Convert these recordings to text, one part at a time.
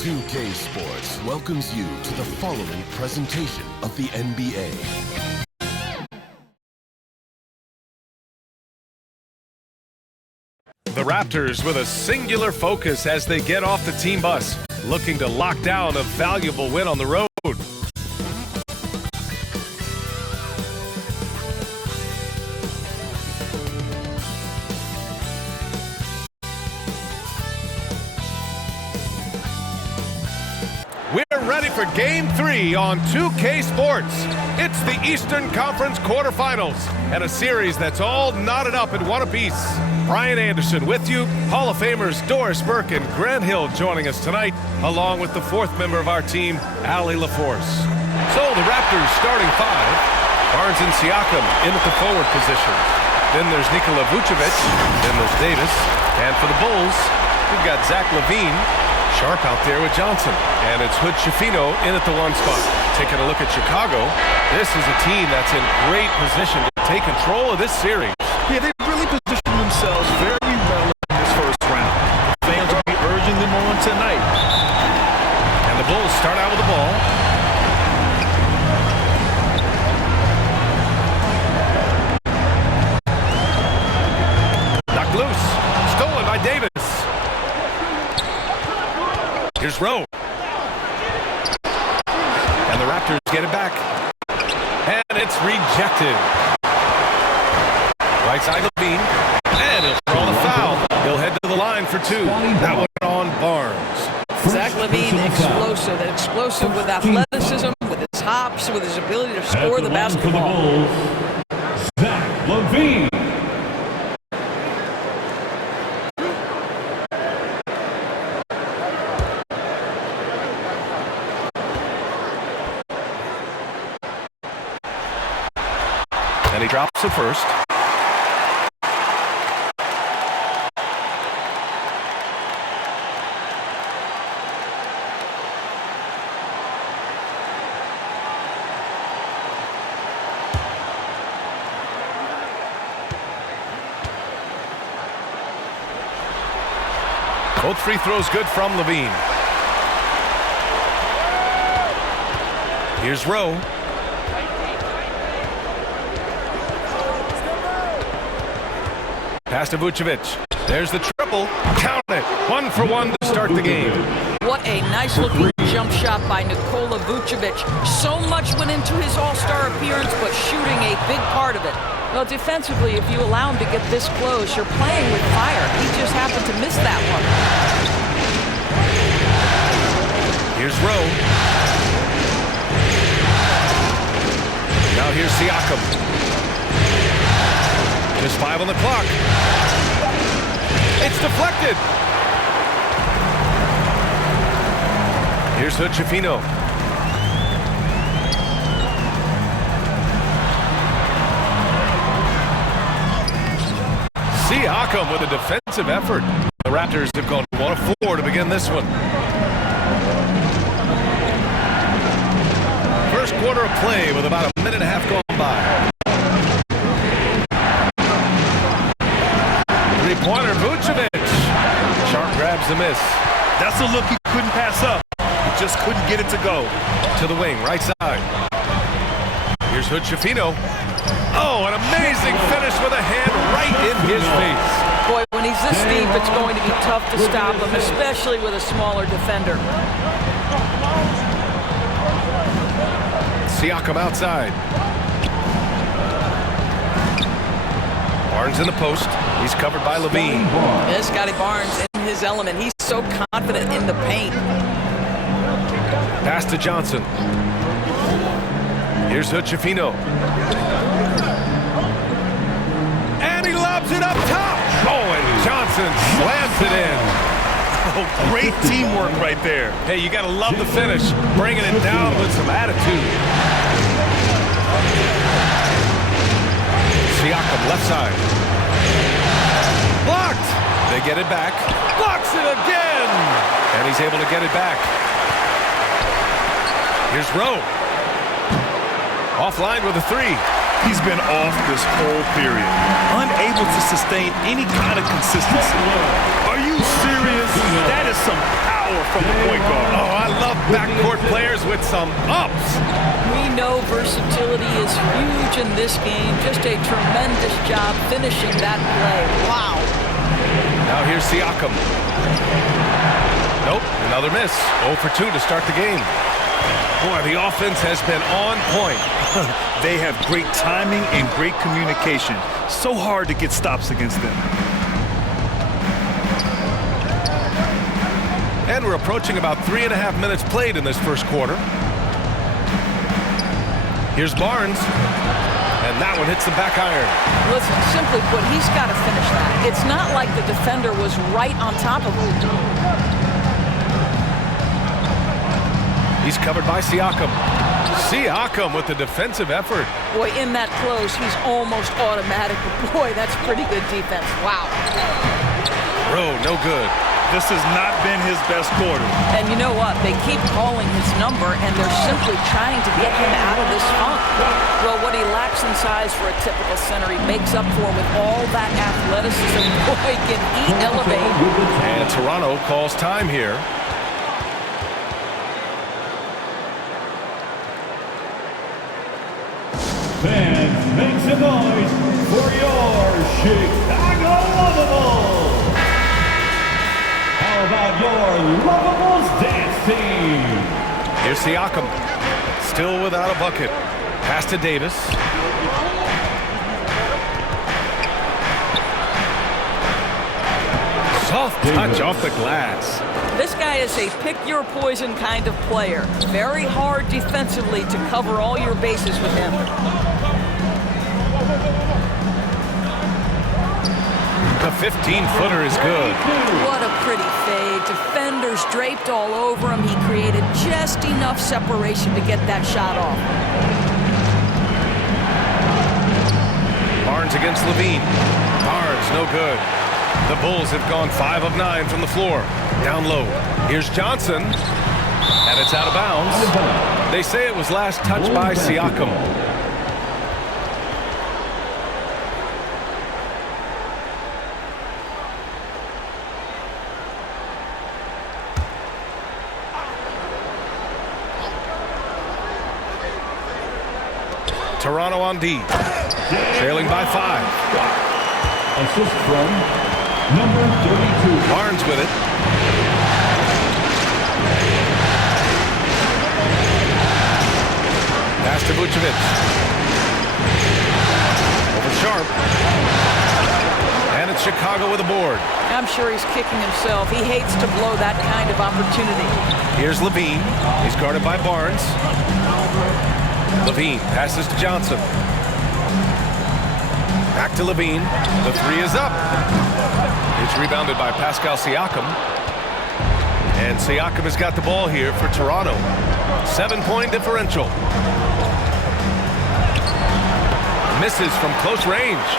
2K Sports welcomes you to the following presentation of the NBA. The Raptors with a singular focus as they get off the team bus, looking to lock down a valuable win on the road. We're ready for Game 3 on 2K Sports. It's the Eastern Conference quarterfinals and a series that's all knotted up in one apiece. Brian Anderson with you, Hall of Famers Doris Burke and Grant Hill joining us tonight, along with the fourth member of our team, Allie LaForce. So the Raptors starting five, Barnes and Siakam in at the forward positions. Then there's Nikola Vucevic, then there's Davis, and for the Bulls, we've got Zach LaVine, Sharp out there with Johnson, and it's Hood Schifino in at the one spot. Taking a look at Chicago, this is a team that's in great position to take control of this series. Yeah, they really positioned themselves very well in this first round. Fans will be urging them on tonight. And the Bulls start out with the ball. Knocked loose, stolen by Davis. Here's Rowe. And the Raptors get it back. And it's rejected. Right side LaVine. And he'll draw the foul. He'll head to the line for two. That one on Barnes. Zach LaVine, explosive with athleticism, with his hops, with his ability to score the basketball. Zach LaVine. And he drops it first. Both free throws good from LaVine. Here's Rowe. Pass to Vucevic. There's the triple. Count it. 1 for 1 to start the game. What a nice-looking jump shot by Nikola Vucevic. So much went into his all-star appearance, but shooting a big part of it. Well, defensively, if you allow him to get this close, you're playing with fire. He just happened to miss that one. Here's Rowe. Now here's Siakam. Just 5 on the clock. It's deflected. Here's Hood Schifino. Siakam with a defensive effort. The Raptors have gone 1 of 4 to begin this one. First quarter of play with about a minute and a half gone by. Three-pointer, Vucevic. Sharp grabs the miss. That's a look he couldn't pass up. He just couldn't get it to go. To the wing, right side. Here's Hood Schifino. Oh, an amazing finish with a hand right in his face. Boy, when he's this deep, it's going to be tough to stop him, especially with a smaller defender. Siakam outside. Barnes in the post. He's covered by LaVine. Yeah, Scotty Barnes in his element. He's so confident in the paint. Pass to Johnson. Here's Hood Schifino. And he lobs it up top. Oh, and Johnson slams it in. Oh, great teamwork right there. Hey, you got to love the finish. Bringing it down with some attitude. Siakam left side. Blocked. They get it back. Blocks it again. And he's able to get it back. Here's Rowe. Offline with a three. He's been off this whole period. Unable to sustain any kind of consistency. Are you serious? That is some power power from the point guard. Oh, I love backcourt players with some ups. We know versatility is huge in this game. Just a tremendous job finishing that play. Wow. Now here's Siakam. Nope, another miss. 0 for 2 to start the game. Boy, the offense has been on point. They have great timing and great communication. So hard to get stops against them. And we're approaching about 3.5 minutes played in this first quarter. Here's Barnes. And that one hits the back iron. Listen, simply put, he's got to finish that. It's not like the defender was right on top of him. He's covered by Siakam. Siakam with the defensive effort. Boy, in that close, he's almost automatic. But boy, that's pretty good defense. Wow. Rowe, no good. This has not been his best quarter. And you know what? They keep calling his number, and they're simply trying to get him out of this funk. Well, what he lacks in size for a typical center, he makes up for with all that athleticism. Boy, can he elevate. And Toronto calls time here. Fans, make some noise for your Chicago Lovables. How about your Lovables dance team? Here's Siakam. Still without a bucket. Pass to Davis. Soft touch off the glass. This guy is a pick-your-poison kind of player. Very hard defensively to cover all your bases with him. The 15-footer is good. What a pretty fade. Defenders draped all over him. He created just enough separation to get that shot off. Barnes against Levine. Barnes, no good. The Bulls have gone 5 of 9 from the floor. Down low. Here's Johnson. And it's out of bounds. They say it was last touched by Siakam. Toronto on D. Trailing by 5. Assist from number 32. Barnes with it. Pass to Vucevic. Over Sharp. And it's Chicago with a board. I'm sure he's kicking himself. He hates to blow that kind of opportunity. Here's Levine. He's guarded by Barnes. Levine passes to Johnson. Back to Levine. The 3 is up. It's rebounded by Pascal Siakam. And Siakam has got the ball here for Toronto. 7-point differential. Misses from close range.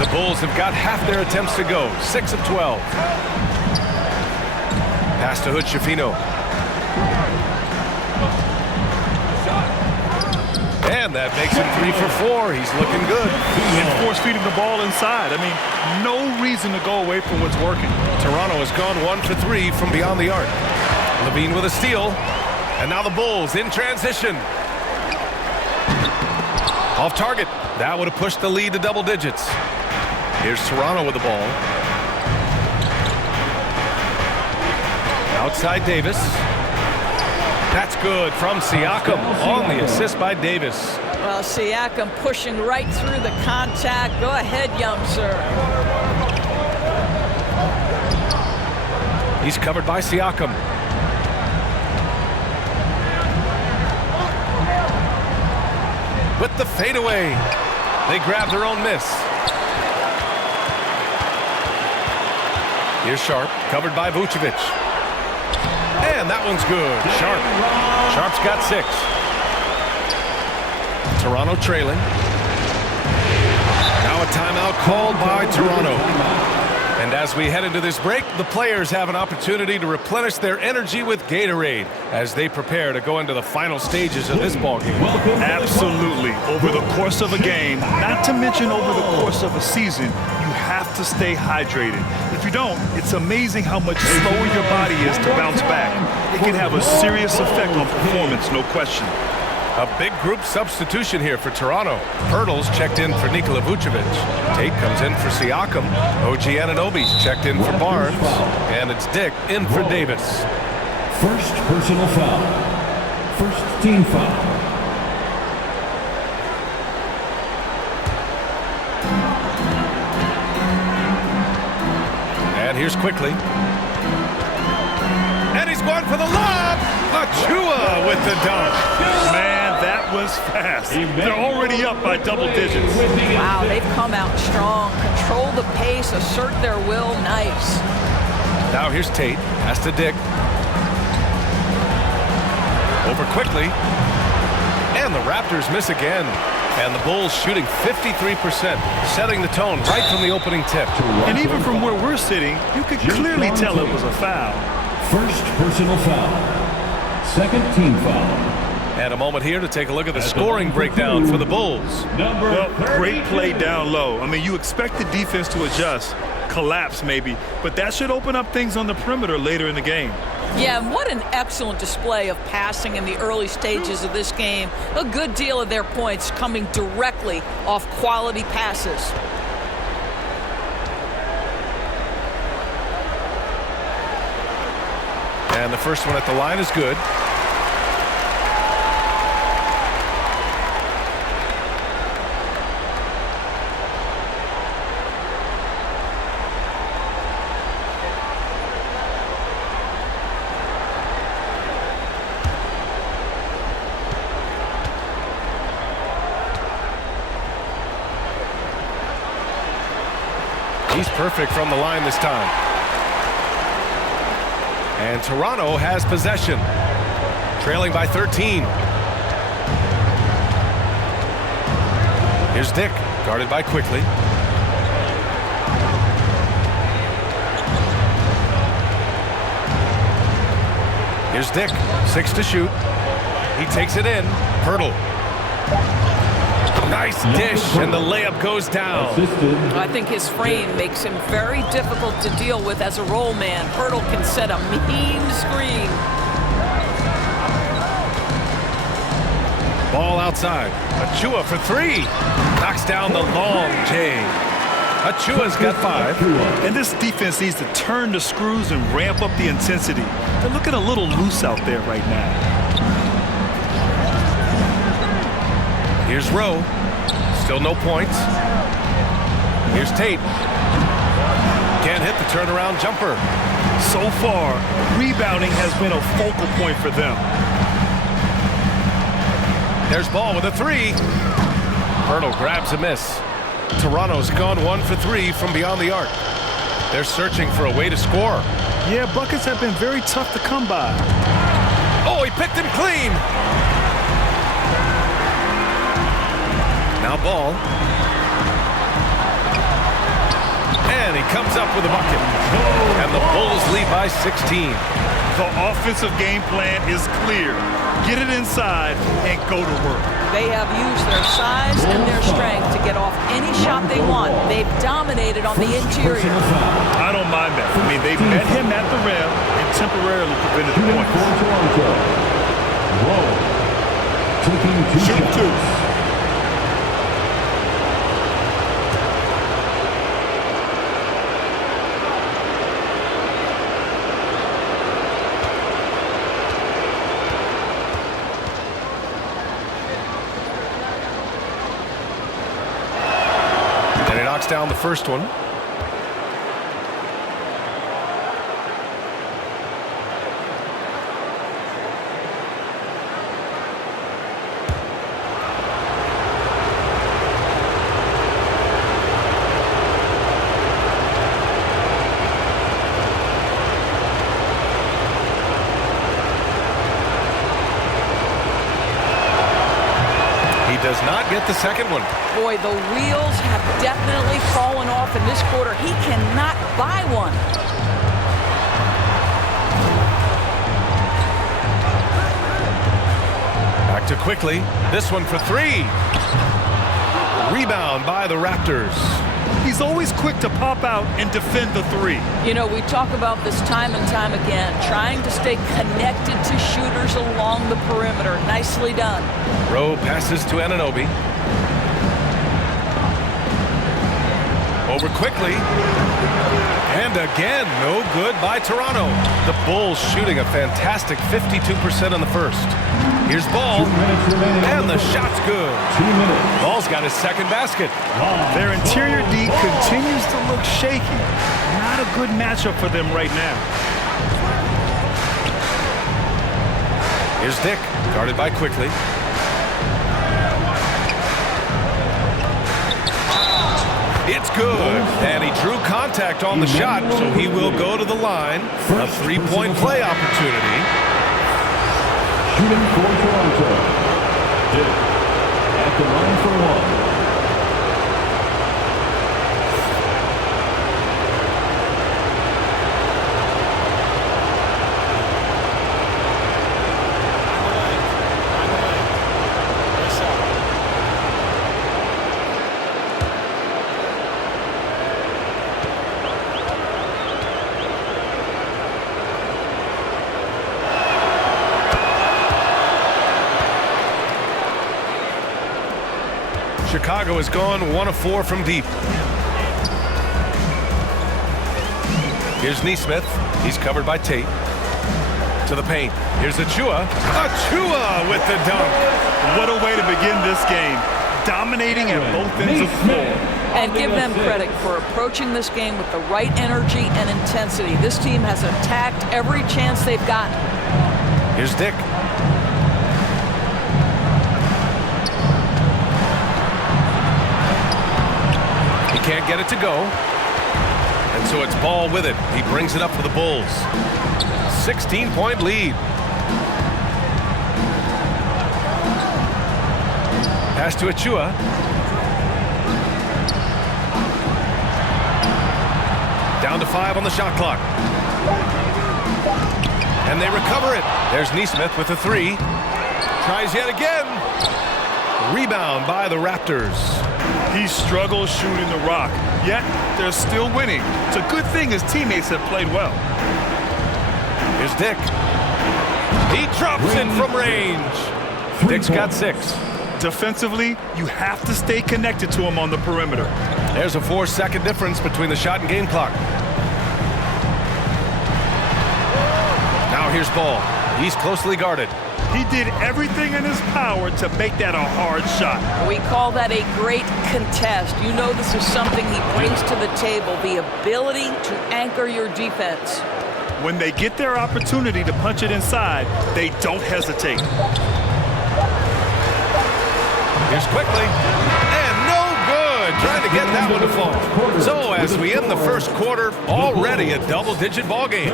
The Bulls have got half their attempts to go. 6 of 12. Pass to Hood-Schifino. And that makes him 3 for 4. He's looking good. And force feeding the ball inside. I mean, no reason to go away from what's working. Toronto has gone 1 for 3 from beyond the arc. Levine with a steal. And now the Bulls in transition. Off target. That would have pushed the lead to double digits. Here's Toronto with the ball. Outside Davis. That's good from Siakam on the assist by Davis. Well, Siakam pushing right through the contact. Go ahead, young sir. He's covered by Siakam. With the fadeaway. They grab their own miss. Here's Sharp, covered by Vucevic. And that one's good. Sharp's got 6. Toronto trailing. Now a timeout called by Toronto. And as we head into this break, the players have an opportunity to replenish their energy with Gatorade as they prepare to go into the final stages of this ballgame. Absolutely. Over the course of a game, not to mention over the course of a season, you have got to stay hydrated. If you don't, it's amazing how much slower your body is to bounce back. It can have a serious effect on performance, no question. A big group substitution here for Toronto. Pirtle's checked in for Nikola Vucevic. Tate comes in for Siakam. OG Anunoby's checked in for Barnes. And it's Dick in for Davis. First personal foul. First team foul. And here's Quickly. And he's going for the lob. Achua with the dunk. Man, that was fast. They're already up by double digits. Wow, they've come out strong. Control the pace, assert their will. Nice. Now here's Tate. Pass to Dick. Over Quickly. And the Raptors miss again. And the Bulls shooting 53%, setting the tone right from the opening tip. And even from where we're sitting, you could clearly tell it was a foul. First personal foul. Second team foul. And a moment here to take a look at the scoring breakdown for the Bulls. Well, great play down low. I mean, you expect the defense to adjust, collapse maybe, but that should open up things on the perimeter later in the game. Yeah, and what an excellent display of passing in the early stages of this game. A good deal of their points coming directly off quality passes. And the first one at the line is good. He's perfect from the line this time. And Toronto has possession, trailing by 13. Here's Dick, guarded by Quickly. Here's Dick, 6 to shoot. He takes it in. Pirtle. Nice dish, and the layup goes down. I think his frame makes him very difficult to deal with as a roll man. Pirtle can set a mean screen. Ball outside. Achua for 3. Knocks down the long J. Achua's got 5. And this defense needs to turn the screws and ramp up the intensity. They're looking a little loose out there right now. Here's Rowe. Still no points. Here's Tate. Can't hit the turnaround jumper. So far, rebounding has been a focal point for them. There's Ball with a 3. Pirtle grabs a miss. Toronto's gone 1 for 3 from beyond the arc. They're searching for a way to score. Yeah, buckets have been very tough to come by. Oh, he picked him clean. Now Ball. And he comes up with a bucket. And the Bulls lead by 16. The offensive game plan is clear. Get it inside and go to work. They have used their size and their strength to get off any shot they want. They've dominated on the interior. I don't mind that. I mean, they met him at the rim and temporarily prevented the points. Taking 2 shots. Down the first one. Does not get the second one. Boy, the wheels have definitely fallen off in this quarter. He cannot buy one. Back to Quickly. This one for 3. Rebound by the Raptors. He's always quick to pop out and defend the three. You know, we talk about this time and time again, trying to stay connected to shooters along the perimeter. Nicely done. Rowe passes to Anunoby. Over quickly. And again, no good by Toronto. The Bulls shooting a fantastic 52% in the first. Here's Ball. And the shot's good. Ball's got his second basket. Their interior D continues to look shaky. Not a good matchup for them right now. Here's Dick, guarded by Quickly. It's good, and he drew contact on the shot, so he will go to the line. A three-point play opportunity. Shooting for Toronto. Dick at the line for one. Chicago has gone 1 of 4 from deep. Here's Nesmith. He's covered by Tate. To the paint. Here's Achua. Achua with the dunk. What a way to begin this game. Dominating at both ends of the floor. And give them credit for approaching this game with the right energy and intensity. This team has attacked every chance they've got. Here's Dick. Can't get it to go. And so it's Ball with it. He brings it up for the Bulls. 16-point lead. Pass to Achua. Down to 5 on the shot clock. And they recover it. There's Nesmith with the 3. Tries yet again. Rebound by the Raptors. He struggles shooting the rock, yet they're still winning. It's a good thing his teammates have played well. Here's Dick. He drops it from range. Dick's got 6. Defensively, you have to stay connected to him on the perimeter. There's a 4-second difference between the shot and game clock. Now here's Ball. He's closely guarded. He did everything in his power to make that a hard shot. We call that a great contest. You know this is something he brings to the table, the ability to anchor your defense. When they get their opportunity to punch it inside, they don't hesitate. Here's Quickly. And no good. Trying to get that one to fall. So as we end the first quarter, already a double-digit ball game.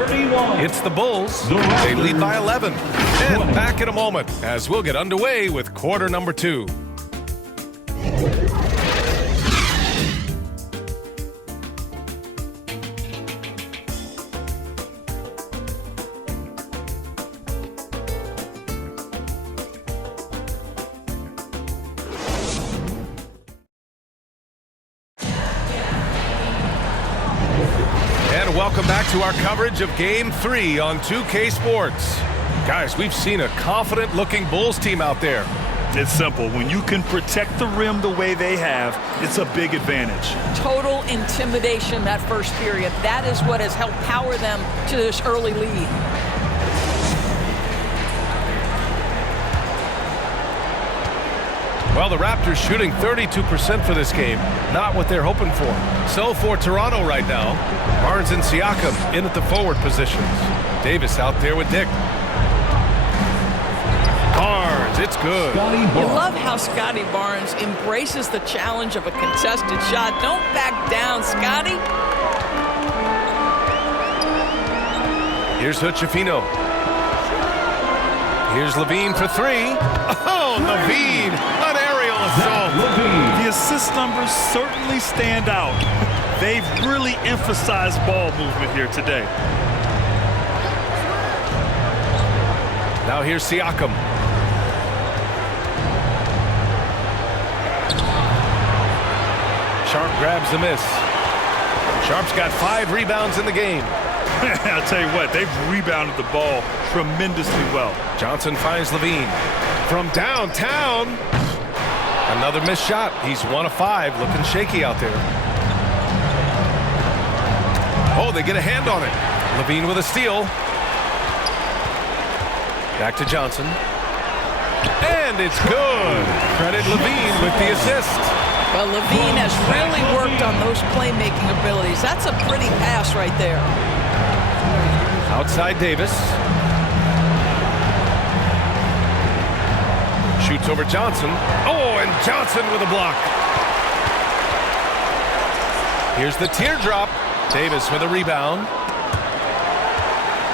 It's the Bulls. They lead by 11. And back in a moment as we'll get underway with quarter number 2. And welcome back to our coverage of Game 3 on 2K Sports. Guys, we've seen a confident-looking Bulls team out there. It's simple. When you can protect the rim the way they have, it's a big advantage. Total intimidation that first period. That is what has helped power them to this early lead. Well, the Raptors shooting 32% for this game. Not what they're hoping for. So for Toronto right now, Barnes and Siakam in at the forward positions. Davis out there with Dick. Barnes, it's good. You love how Scotty Barnes embraces the challenge of a contested shot. Don't back down, Scotty. Here's Hochefino. Here's Levine for 3. Oh, Levine, an aerial assault. The assist numbers certainly stand out. They've really emphasized ball movement here today. Now here's Siakam. Sharp grabs the miss. Sharp's got 5 rebounds in the game. I'll tell you what, they've rebounded the ball tremendously well. Johnson finds Levine. From downtown. Another missed shot. He's 1 of 5, looking shaky out there. Oh, they get a hand on it. Levine with a steal. Back to Johnson. And it's good. Credit Levine with the assist. Well, Levine has really worked on those playmaking abilities. That's a pretty pass right there. Outside Davis. Shoots over Johnson. Oh, and Johnson with a block. Here's the teardrop. Davis with a rebound.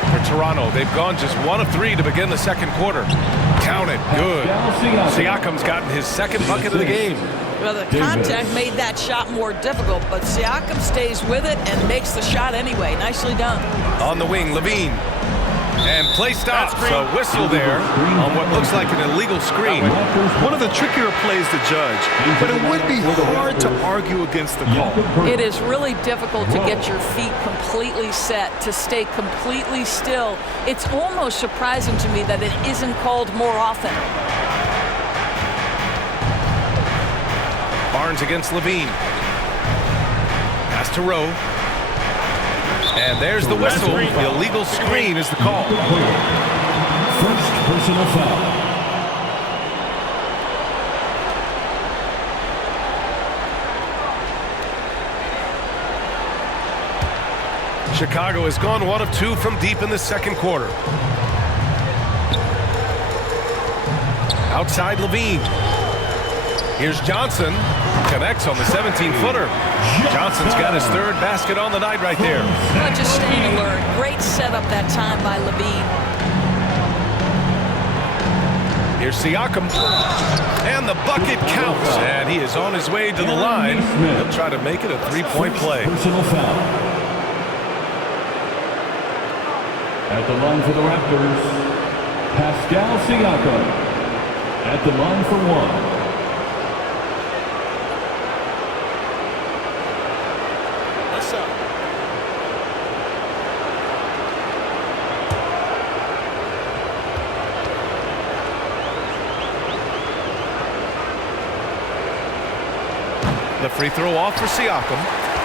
For Toronto, they've gone just 1 of 3 to begin the second quarter. Count it. Good. Siakam's gotten his second bucket of the game. Well, the contact made that shot more difficult, but Siakam stays with it and makes the shot anyway. Nicely done. On the wing, Levine. And play stops. A whistle there on what looks like an illegal screen. One of the trickier plays to judge, but it would be hard to argue against the call. It is really difficult to get your feet completely set, to stay completely still. It's almost surprising to me that it isn't called more often. Barnes against Levine. Pass to Rowe. And there's the whistle. The illegal screen is the call. First personal foul. Chicago has gone 1 of 2 from deep in the second quarter. Outside Levine. Here's Johnson. Connects on the 17-footer. Johnson's got his 3rd basket on the night right there. Well, just staying alert. Great setup that time by Levine. Here's Siakam. And the bucket counts. And he is on his way to the line. He'll try to make it a 3-point play. Personal foul. At the line for the Raptors, Pascal Siakam. At the line for 1. The free throw off for Siakam.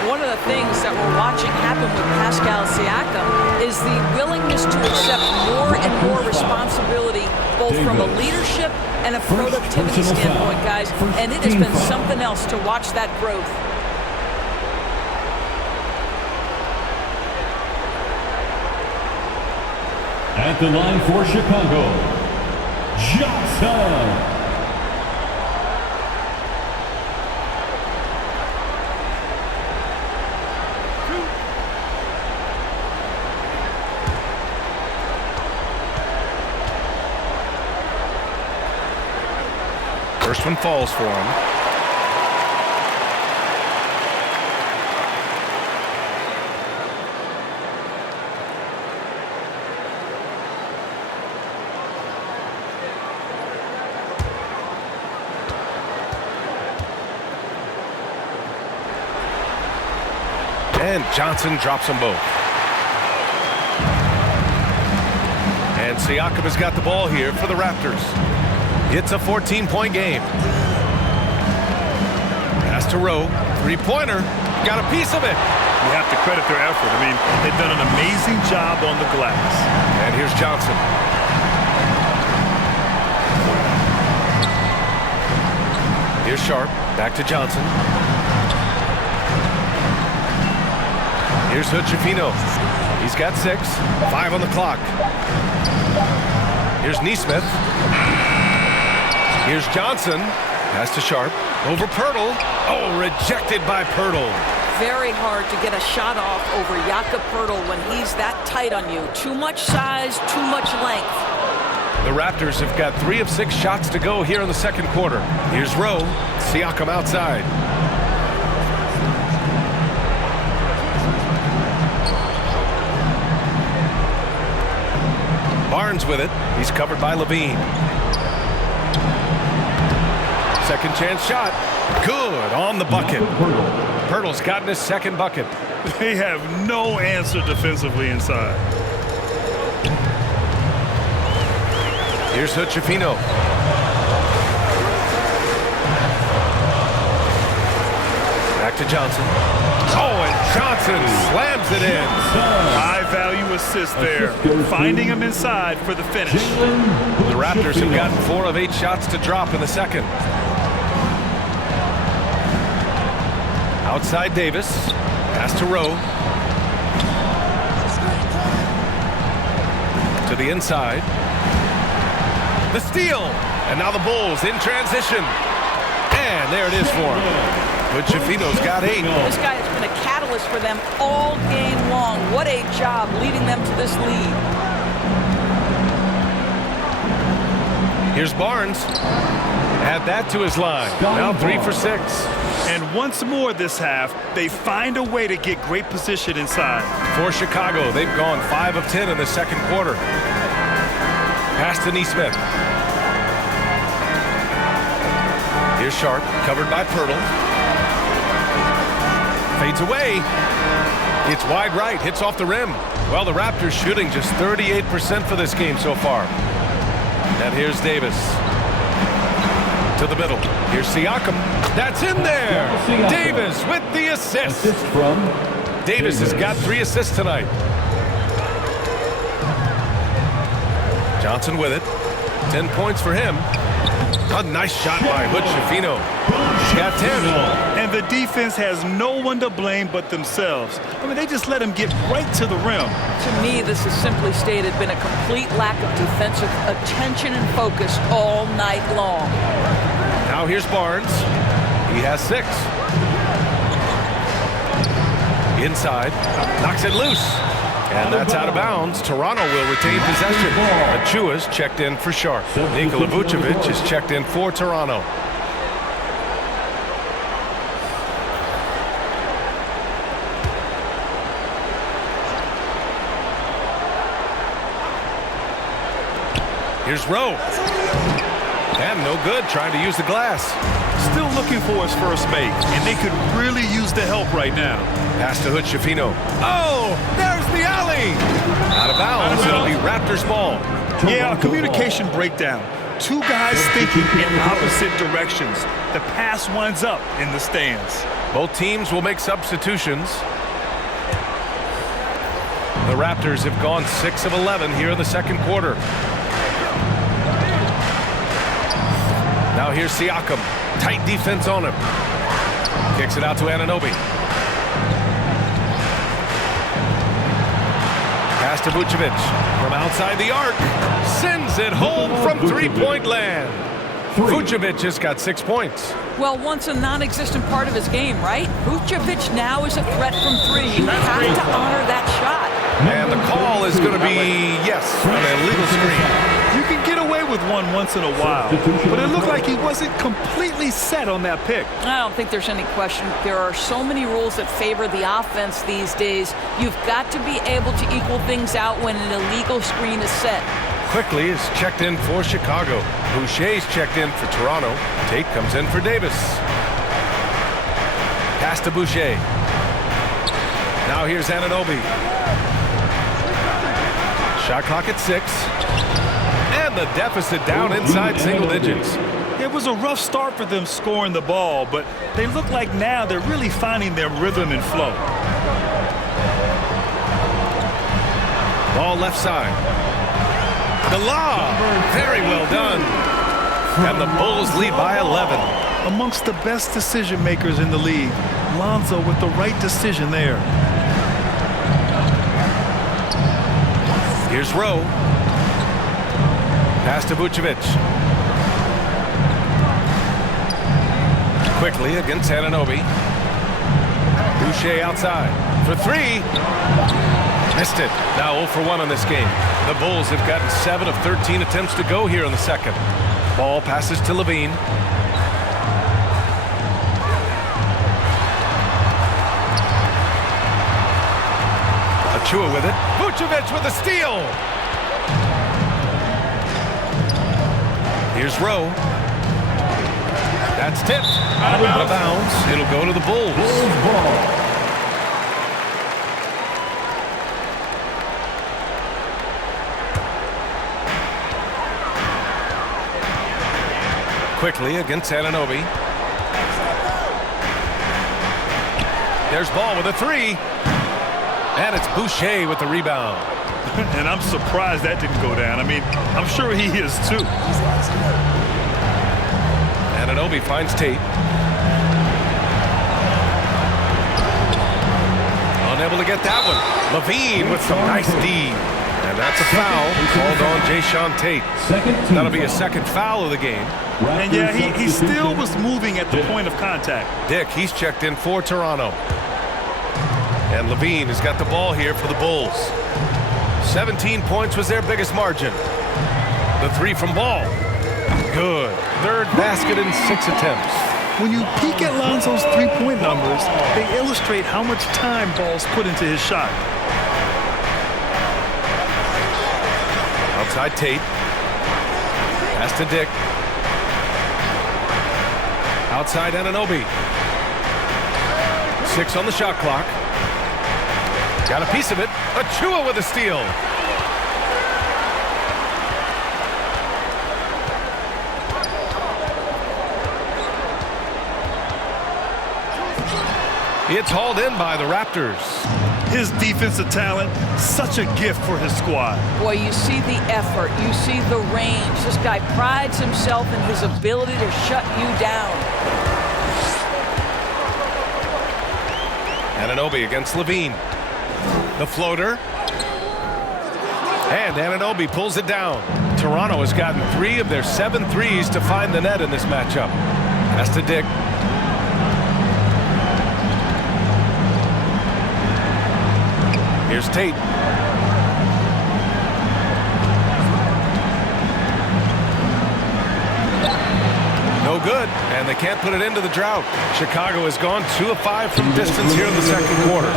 One of the things that we're watching happen with Pascal Siakam is the willingness to accept more and more responsibility, both from a leadership and a productivity standpoint, guys. And it has been something else to watch that growth. At the line for Chicago, Johnson. First one falls for him. And Johnson drops them both. And Siakam has got the ball here for the Raptors. It's a 14-point game. Pass to Rowe. 3-pointer. Got a piece of it. You have to credit their effort. I mean, they've done an amazing job on the glass. And here's Johnson. Here's Sharp. Back to Johnson. Here's Hood-Schifino. He's got 6. 5 on the clock. Here's Nesmith. Here's Johnson. Pass to Sharp. Over Pirtle. Oh, rejected by Pirtle. Very hard to get a shot off over Jakob Pirtle when he's that tight on you. Too much size, too much length. The Raptors have got 3 of 6 shots to go here in the second quarter. Here's Rowe. Siakam outside. Barnes with it. He's covered by Levine. Second chance shot. Good on the bucket. Pirtle's gotten his second bucket. They have no answer defensively inside. Here's Hutchefino. Back to Johnson. Oh, and Johnson slams it in. High value assist there. Finding him inside for the finish. The Raptors have gotten 4 of 8 shots to drop in the second. Outside Davis. Pass to Rowe. To the inside. The steal. And now the Bulls in transition. And there it is for him. Hutchefino's got 8. This guy has been a catalyst for them all game long. What a job leading them to this lead. Here's Barnes. Add that to his line. Now 3 for 6. And once more this half, they find a way to get great position inside. For Chicago, they've gone 5 of 10 in the second quarter. Pass to Nesmith. Here's Sharp, covered by Pirtle. Fades away. It's wide right, hits off the rim. Well, the Raptors shooting just 38% for this game so far. And here's Davis. To the middle. Here's Siakam. That's in there. Davis with the assist. Davis has got 3 assists tonight. Johnson with it. 10 points for him. A nice shot by Hutchefino. He's got 10. And the defense has no one to blame but themselves. I mean, they just let him get right to the rim. To me, this has simply stated been a complete lack of defensive attention and focus all night long. Now here's Barnes. He has 6. Inside. Knocks it loose. And that's out of bounds. Toronto will retain possession. Achua's checked in for Sharp. Nikola Vucevic is checked in for Toronto. Here's Rowe. And no good, trying to use the glass. Still looking for his first make, and they could really use the help right now. Pass to Hutchefino. Oh, there's the alley. Out of bounds, it'll be Raptors ball. Yeah, a communication breakdown. 2 guys thinking in opposite directions. The pass winds up in the stands. Both teams will make substitutions. The Raptors have gone 6 of 11 here in the second quarter. Now here's Siakam. Tight defense on him. Kicks it out to Anunoby. Pass to Vucevic from outside the arc. Sends it home from 3-point land. Vucevic has got 6 points. Well, once a non-existent part of his game, right? Vucevic now is a threat from 3. You have to honor that shot. And the call is going to be, yes, an illegal screen. You can get away with one once in a while, but it looked like he wasn't completely set on that pick. I don't think there's any question. There are so many rules that favor the offense these days. You've got to be able to equal things out when an illegal screen is set. Quickly is checked in for Chicago. Boucher's checked in for Toronto. Tate comes in for Davis. Pass to Boucher. Now here's Anunoby. Shot clock at 6. And the deficit down inside single digits. It was a rough start for them scoring the ball, but they look like now they're really finding their rhythm and flow. Ball left side. The lob. Very well done. And the Bulls lead by 11. Amongst the best decision makers in the league, Lonzo with the right decision there. Here's Rowe. Pass to Vucevic. Quickly against Anunoby. Boucher outside for 3. Missed it. Now 0 for 1 on this game. The Bulls have gotten 7 of 13 attempts to go here in the second. Ball passes to Levine. Achua with it. Vucevic with a steal. Here's Rowe. That's tipped. Out of bounds. It'll go to the Bulls. Bulls ball. Quickly against Anunoby. There's Ball with a three. And it's Boucher with the rebound. And I'm surprised that didn't go down. I mean, I'm sure he is too. Anunoby finds Tate. Unable to get that one. Levine with some nice D. And that's a foul called on Jayshawn Tate. That'll be a second foul of the game. And yeah, he still was moving at the point of contact. Dick, he's checked in for Toronto. And Levine has got the ball here for the Bulls. 17 points was their biggest margin. The three from Ball. Good. Third basket in 6 attempts. When you peek at Lonzo's three-point numbers, they illustrate how much time Ball's put into his shot. Outside Tate. Pass to Dick. Outside Anunoby. 6 on the shot clock. Got a piece of it. Achua with a steal. It's hauled in by the Raptors. His defensive talent, such a gift for his squad. Boy, you see the effort. You see the range. This guy prides himself in his ability to shut you down. Anunoby against Levine. The floater. And Anunoby pulls it down. Toronto has gotten 3 of their 7 threes to find the net in this matchup. Pass to Dick. Here's Tate. No good, and they can't put it into the drought. Chicago has gone 2 of 5 from distance here in the second quarter.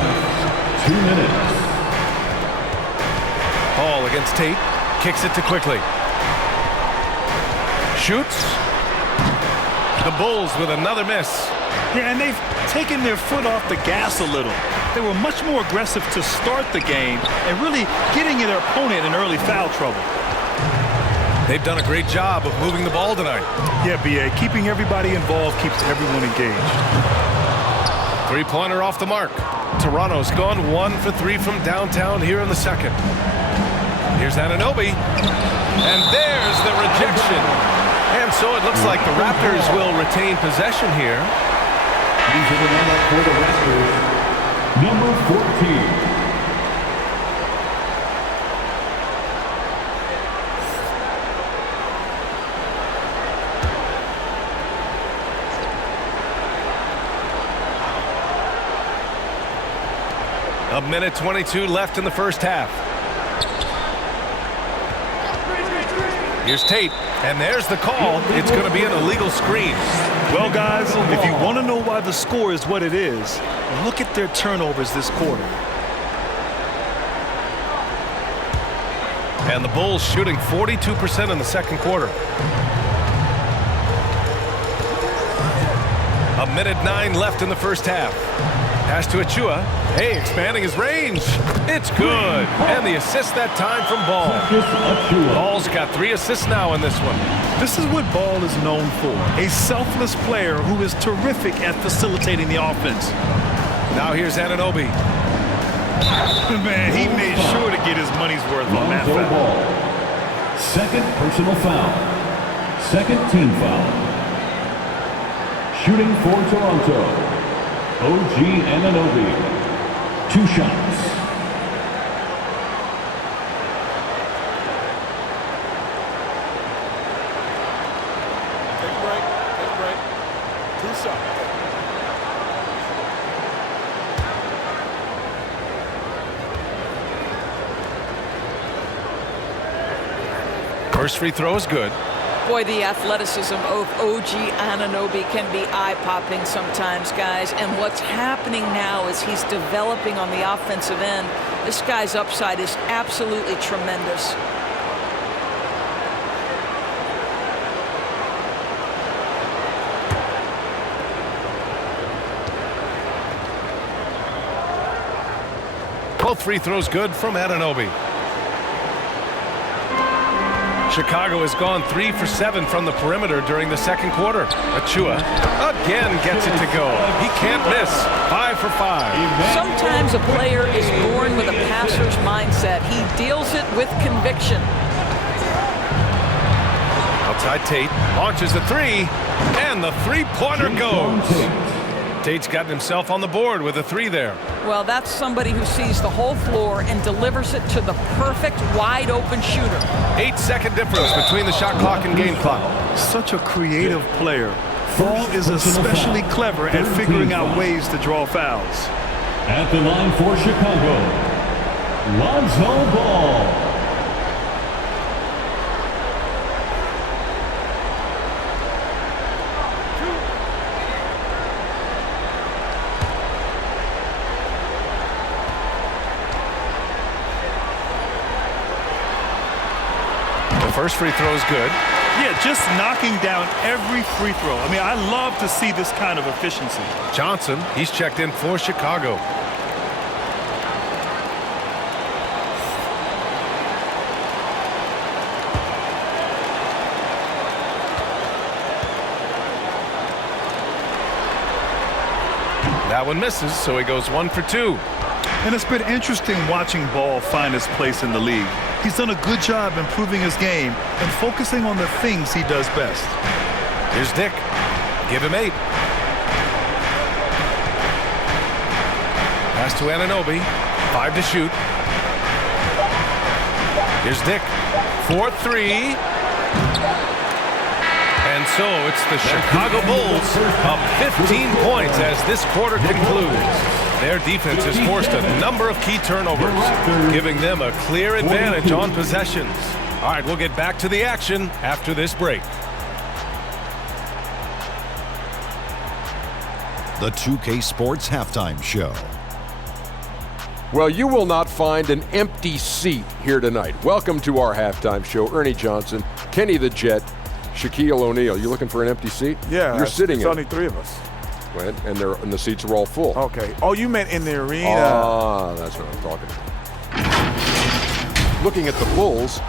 2 minutes. Ball against Tate. Kicks it to Quickly. Shoots. The Bulls with another miss. Yeah, and they've taken their foot off the gas a little. They were much more aggressive to start the game and really getting their opponent in early foul trouble. They've done a great job of moving the ball tonight. Yeah, B.A., keeping everybody involved keeps everyone engaged. Three-pointer off the mark. Toronto's gone 1 for 3 from downtown here in the second. Here's Anunoby. And there's the rejection. And so it looks like the Raptors will retain possession here. These are the lineup for the Raptors. Number 14. A minute 22 left in the first half. Here's Tate, and there's the call. It's going to be an illegal screen. Well, guys, if you want to know why the score is what it is, look at their turnovers this quarter. And the Bulls shooting 42% in the second quarter. A minute 9 left in the first half. Pass to Achua. Hey, expanding his range. It's good. And the assist that time from Ball. Ball's got 3 assists now in this one. This is what Ball is known for. A selfless player who is terrific at facilitating the offense. Now here's Anunoby. Man, he made sure to get his money's worth on that foul. Ball. Second personal foul. Second team foul. Shooting for Toronto. OG Anunoby. 2 shots. Take a break. 2 shots. First free throw is good. Boy, the athleticism of OG Anunoby can be eye-popping sometimes, guys. And what's happening now is he's developing on the offensive end. This guy's upside is absolutely tremendous. Both free throws good from Anunoby. Chicago has gone 3 for 7 from the perimeter during the second quarter. Achua again gets it to go. He can't miss. 5 for 5. Sometimes a player is born with a passer's mindset. He deals it with conviction. Outside Tate launches a three, and the three-pointer goes. Tate's gotten himself on the board with a 3 there. Well, that's somebody who sees the whole floor and delivers it to the perfect wide-open shooter. 8-second difference between the shot clock and game clock. Such a creative player. Ball is especially clever at figuring out ways to draw fouls. At the line for Chicago, Lonzo Ball. First free throw is good. Yeah, just knocking down every free throw. I mean, I love to see this kind of efficiency. Johnson, he's checked in for Chicago. That one misses, so he goes 1 for 2. And it's been interesting watching Ball find his place in the league. He's done a good job improving his game and focusing on the things he does best. Here's Dick. Give him 8. Pass to Anunoby. 5 to shoot. Here's Dick. 4-3. And so it's the Chicago Bulls up 15 points as this quarter concludes. Their defense has forced a number of key turnovers, giving them a clear advantage on possessions. All right, we'll get back to the action after this break. The 2K Sports Halftime Show. Well, you will not find an empty seat here tonight. Welcome to our halftime show. Ernie Johnson, Kenny the Jet, Shaquille O'Neal. You looking for an empty seat? Yeah, you're sitting it's in. only 3 of us. And the seats are all full. Okay. Oh, you meant in the arena. Ah, that's what I'm talking about. Looking at the Bulls,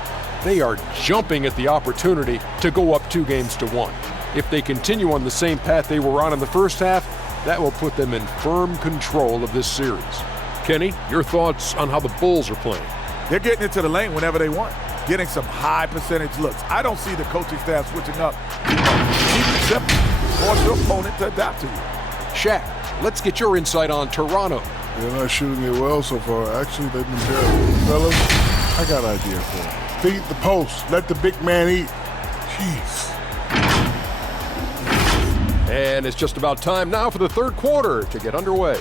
they are jumping at the opportunity to go up 2-1. If they continue on the same path they were on in the first half, that will put them in firm control of this series. Kenny, your thoughts on how the Bulls are playing? They're getting into the lane whenever they want, getting some high percentage looks. I don't see the coaching staff switching up. Keep it simple. Force your opponent to adapt to you. Shaq, let's get your insight on Toronto. They're not shooting it well so far. Actually, they've been terrible. Fellas, I got an idea for them. Feed the post. Let the big man eat. Jeez. And it's just about time now for the third quarter to get underway.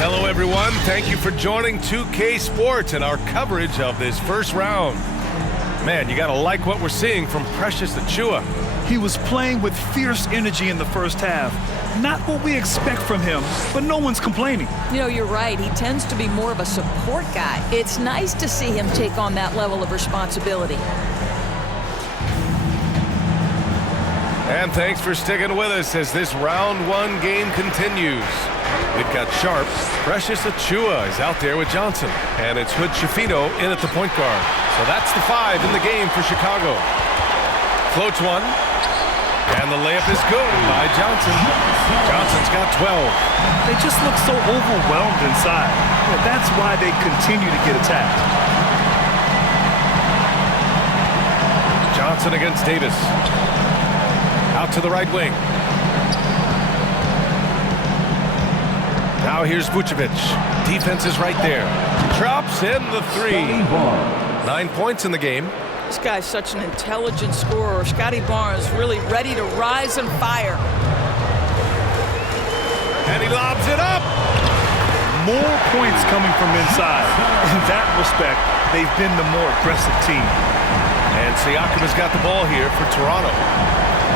Hello, everyone. Thank you for joining 2K Sports and our coverage of this first round. Man, you got to like what we're seeing from Precious Achua. He was playing with fierce energy in the first half. Not what we expect from him, but no one's complaining. You know, you're right. He tends to be more of a support guy. It's nice to see him take on that level of responsibility. And thanks for sticking with us as this round 1 game continues. We've got Sharp. Precious Achua is out there with Johnson. And it's Hood Schifino in at the point guard. So that's the 5 in the game for Chicago. Floats one. And the layup is good by Johnson. Johnson's got 12. They just look so overwhelmed inside. That's why they continue to get attacked. Johnson against Davis. Out to the right wing. Now here's Vucevic. Defense is right there. Drops in the 3. 9 points in the game. This guy's such an intelligent scorer. Scotty Barnes really ready to rise and fire. And he lobs it up. More points coming from inside. In that respect, they've been the more aggressive team. And Siakam has got the ball here for Toronto.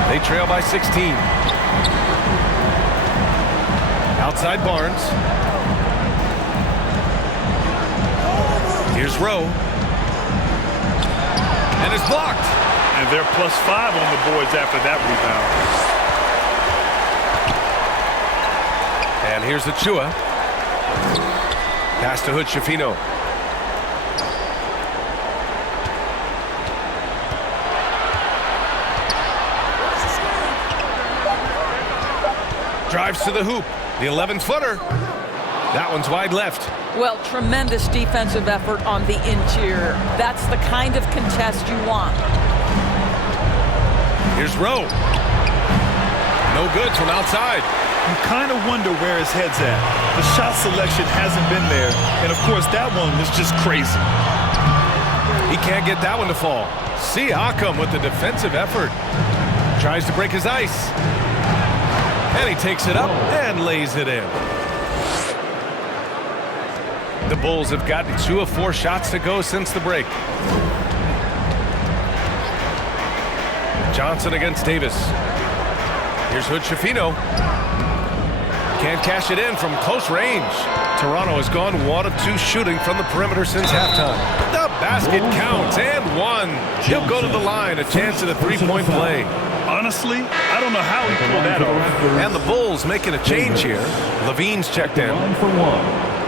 They trail by 16. Outside Barnes. Here's Rowe. And it's blocked. And they're +5 on the boards after that rebound. And here's Achua. Pass to Hood-Schifino. Drives to the hoop. The 11-footer. That one's wide left. Well, tremendous defensive effort on the interior. That's the kind of contest you want. Here's Rowe. No good from outside. You kind of wonder where his head's at. The shot selection hasn't been there. And, of course, that one was just crazy. He can't get that one to fall. Siakam with the defensive effort. Tries to break his ice. And he takes it up and lays it in. The Bulls have gotten 2 of 4 shots to go since the break. Johnson against Davis. Here's Hood-Schifino. Can't cash it in from close range. Toronto has gone 1 of 2 shooting from the perimeter since halftime. The basket counts and 1. He'll go to the line, a chance at a 3-point play. Honestly, I don't know how he pulled that off. And the Bulls making a change here. Levine's checked in. 1 for 1.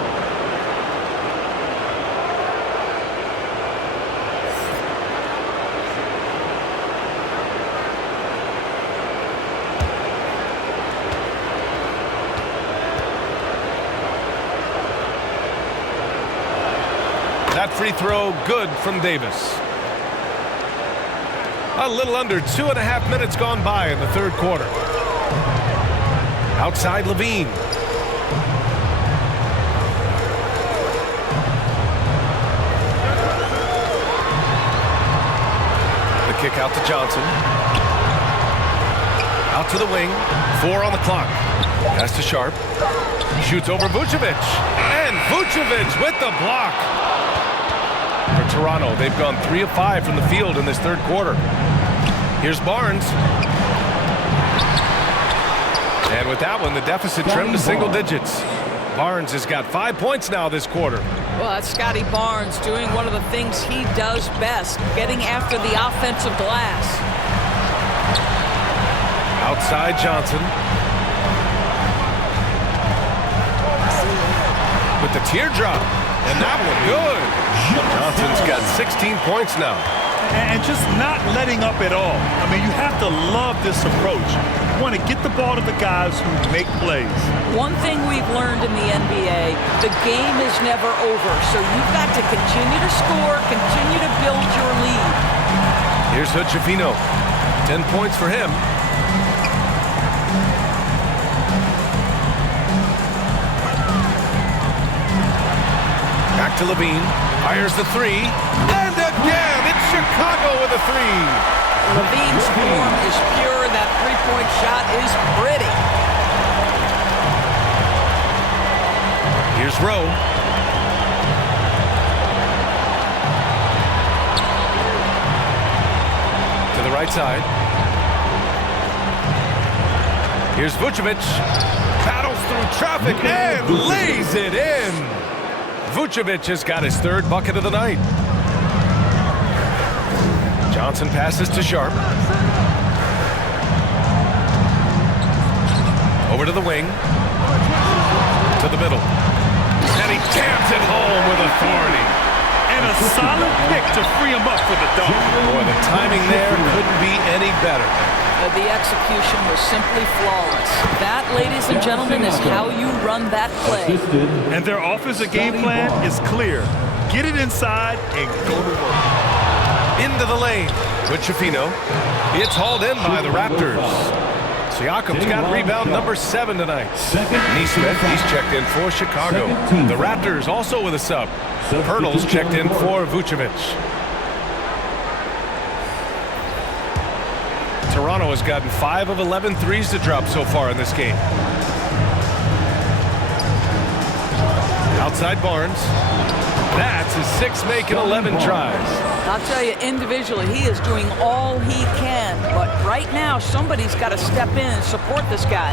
That free throw good from Davis. A little under 2.5 minutes gone by in the third quarter. Outside Levine. The kick out to Johnson. Out to the wing. 4 on the clock. Pass to Sharp. Shoots over Vucevic. And Vucevic with the block. For Toronto, they've gone 3 of 5 from the field in this third quarter. Here's Barnes. And with that one, the deficit trimmed to single digits. Barnes has got 5 points now this quarter. Well, that's Scotty Barnes doing one of the things he does best, getting after the offensive glass. Outside Johnson. With the teardrop. And that one good. Johnson's got 16 points now. And just not letting up at all. I mean, you have to love this approach. You want to get the ball to the guys who make plays. One thing we've learned in the NBA, the game is never over. So you've got to continue to score, continue to build your lead. Here's Hood-Schifino. 10 points for him. Back to Levine. Fires the 3. And again, it's Chicago with a 3. Levine's form is pure. That three-point shot is pretty. Here's Rowe. To the right side. Here's Vucevic. Battles through traffic and lays it in. Vucevic has got his 3rd bucket of the night. Johnson passes to Sharp. Over to the wing. To the middle. And he jams it home with authority. And a solid pick to free him up for the dunk. Boy, the timing there couldn't be any better. The execution was simply flawless. That, ladies and gentlemen, is how you run that play. And their offensive game plan is clear. Get it inside and go to work. Into the lane with Schifino. It's hauled in by the Raptors. Siakam's got rebound number 7 tonight. Neesmith, he's checked in for Chicago. The Raptors also with a sub. Pirtle's checked in for Vucevic. Toronto has gotten 5 of 11 threes to drop so far in this game. Outside Barnes. That's his 6th make in 11 tries. I'll tell you, individually, he is doing all he can. But right now, somebody's got to step in and support this guy.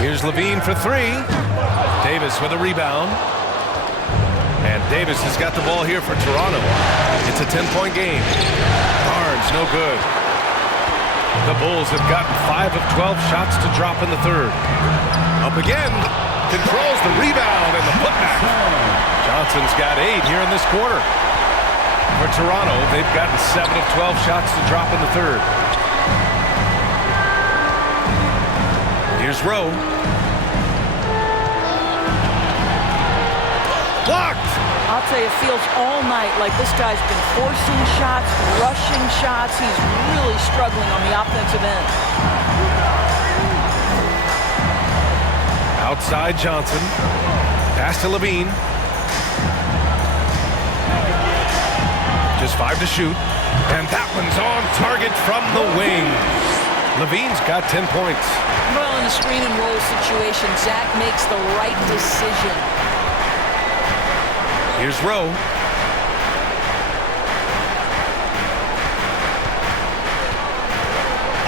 Here's Levine for 3. Davis with a rebound. And Davis has got the ball here for Toronto. It's a 10-point game. Barnes, no good. The Bulls have gotten 5 of 12 shots to drop in the third. Up again. Controls the rebound and the putback. Johnson's got 8 here in this quarter. For Toronto, they've gotten 7 of 12 shots to drop in the third. Here's Rowe. Blocked! I'll tell you, it feels all night like this guy's been forcing shots, rushing shots. He's really struggling on the offensive end. Outside Johnson. Pass to Levine. Just 5 to shoot. And that one's on target from the wing. Levine's got 10 points. Well, in a screen and roll situation, Zach makes the right decision. Here's Rowe.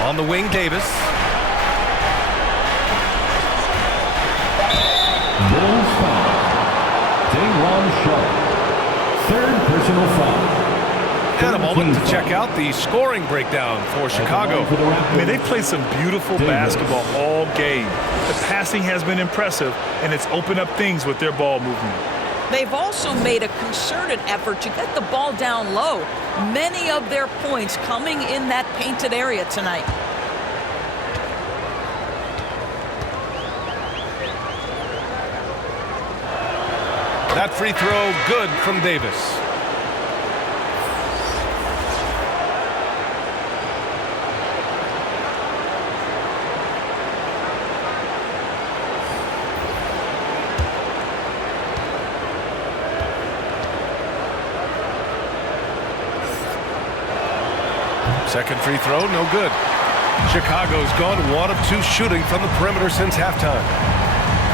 On the wing, Davis. Bulls foul. Dajuan Sharp. Third personal foul. And a moment to check out the scoring breakdown for Chicago. I mean, they played some beautiful basketball all game. The passing has been impressive, and it's opened up things with their ball movement. They've also made a concerted effort to get the ball down low. Many of their points coming in that painted area tonight. That free throw good from Davis. Second free throw, no good. Chicago's gone 1 of 2 shooting from the perimeter since halftime.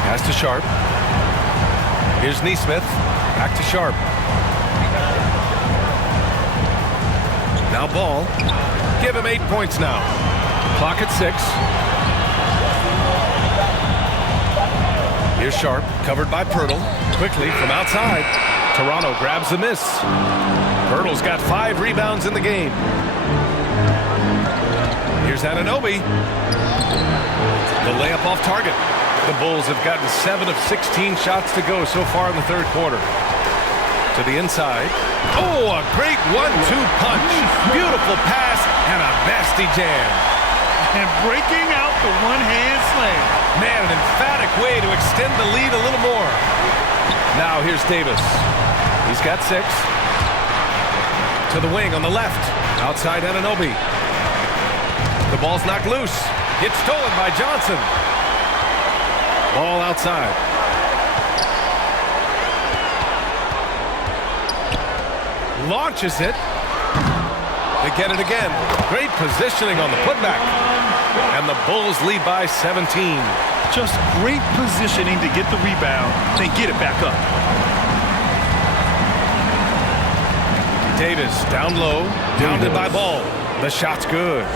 Pass to Sharp. Here's Nesmith. Back to Sharp. Now Ball. Give him 8 points now. Clock at 6. Here's Sharp, covered by Pirtle. Quickly from outside. Toronto grabs the miss. Pirtle's got 5 rebounds in the game. Here's Anunoby. The layup off target. The Bulls have gotten 7 of 16 shots to go so far in the third quarter. To the inside. Oh, a great 1-2 punch. Beautiful pass and a nasty jam. And breaking out the one-hand slam. Man, an emphatic way to extend the lead a little more. Now here's Davis. He's got 6. To the wing on the left. Outside Anunoby. The ball's knocked loose. It's stolen by Johnson. Ball outside. Launches it. They get it again. Great positioning on the putback. And the Bulls lead by 17. Just great positioning to get the rebound, then get it back up. Davis down low. Pounded by Ball. The shot's good.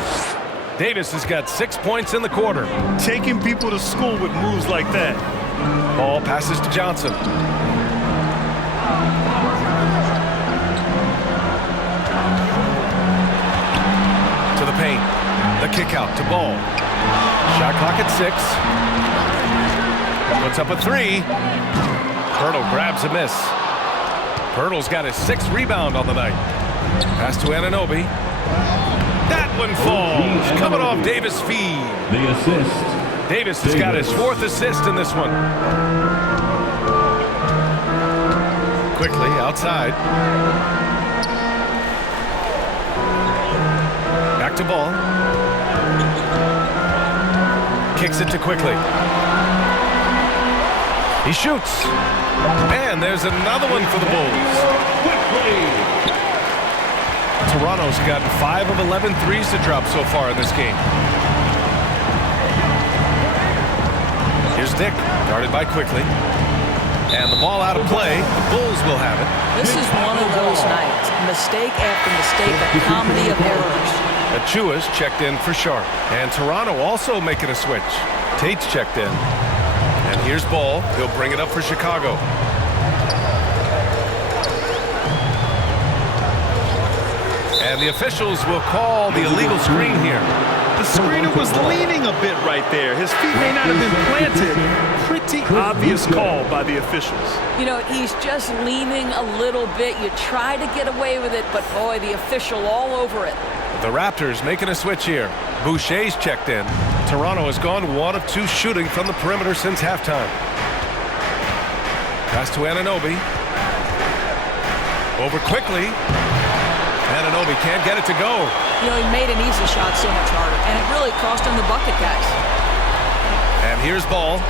Davis has got 6 points in the quarter. Taking people to school with moves like that. Ball passes to Johnson. To the paint. The kick out to Ball. Shot clock at 6. Puts up a 3. Pirtle grabs a miss. Pirtle's got his 6th rebound on the night. Pass to Anunoby. That one falls. Coming off Davis' feed. The assist. Davis has got his 4th assist in this one. Quickly outside. Back to Ball. Kicks it to Quickly. He shoots. And there's another one for the Bulls. Quickly. Toronto's gotten 5 of 11 threes to drop so far in this game. Here's Dick, guarded by Quickly. And the ball out of play. The Bulls will have it. This is one of those nights. Mistake after mistake, a comedy of errors. Achua's checked in for Sharp. And Toronto also making a switch. Tate's checked in. And here's Ball. He'll bring it up for Chicago. And the officials will call the illegal screen here. The screener was leaning a bit right there. His feet may not have been planted. Pretty obvious call by the officials. You know, he's just leaning a little bit. You try to get away with it, but boy, the official all over it. The Raptors making a switch here. Boucher's checked in. Toronto has gone 1 of 2 shooting from the perimeter since halftime. Pass to Anunoby. Over quickly. Anunoby can't get it to go. You know, he made an easy shot so much harder, and it really cost him the bucket, guys. And here's Ball.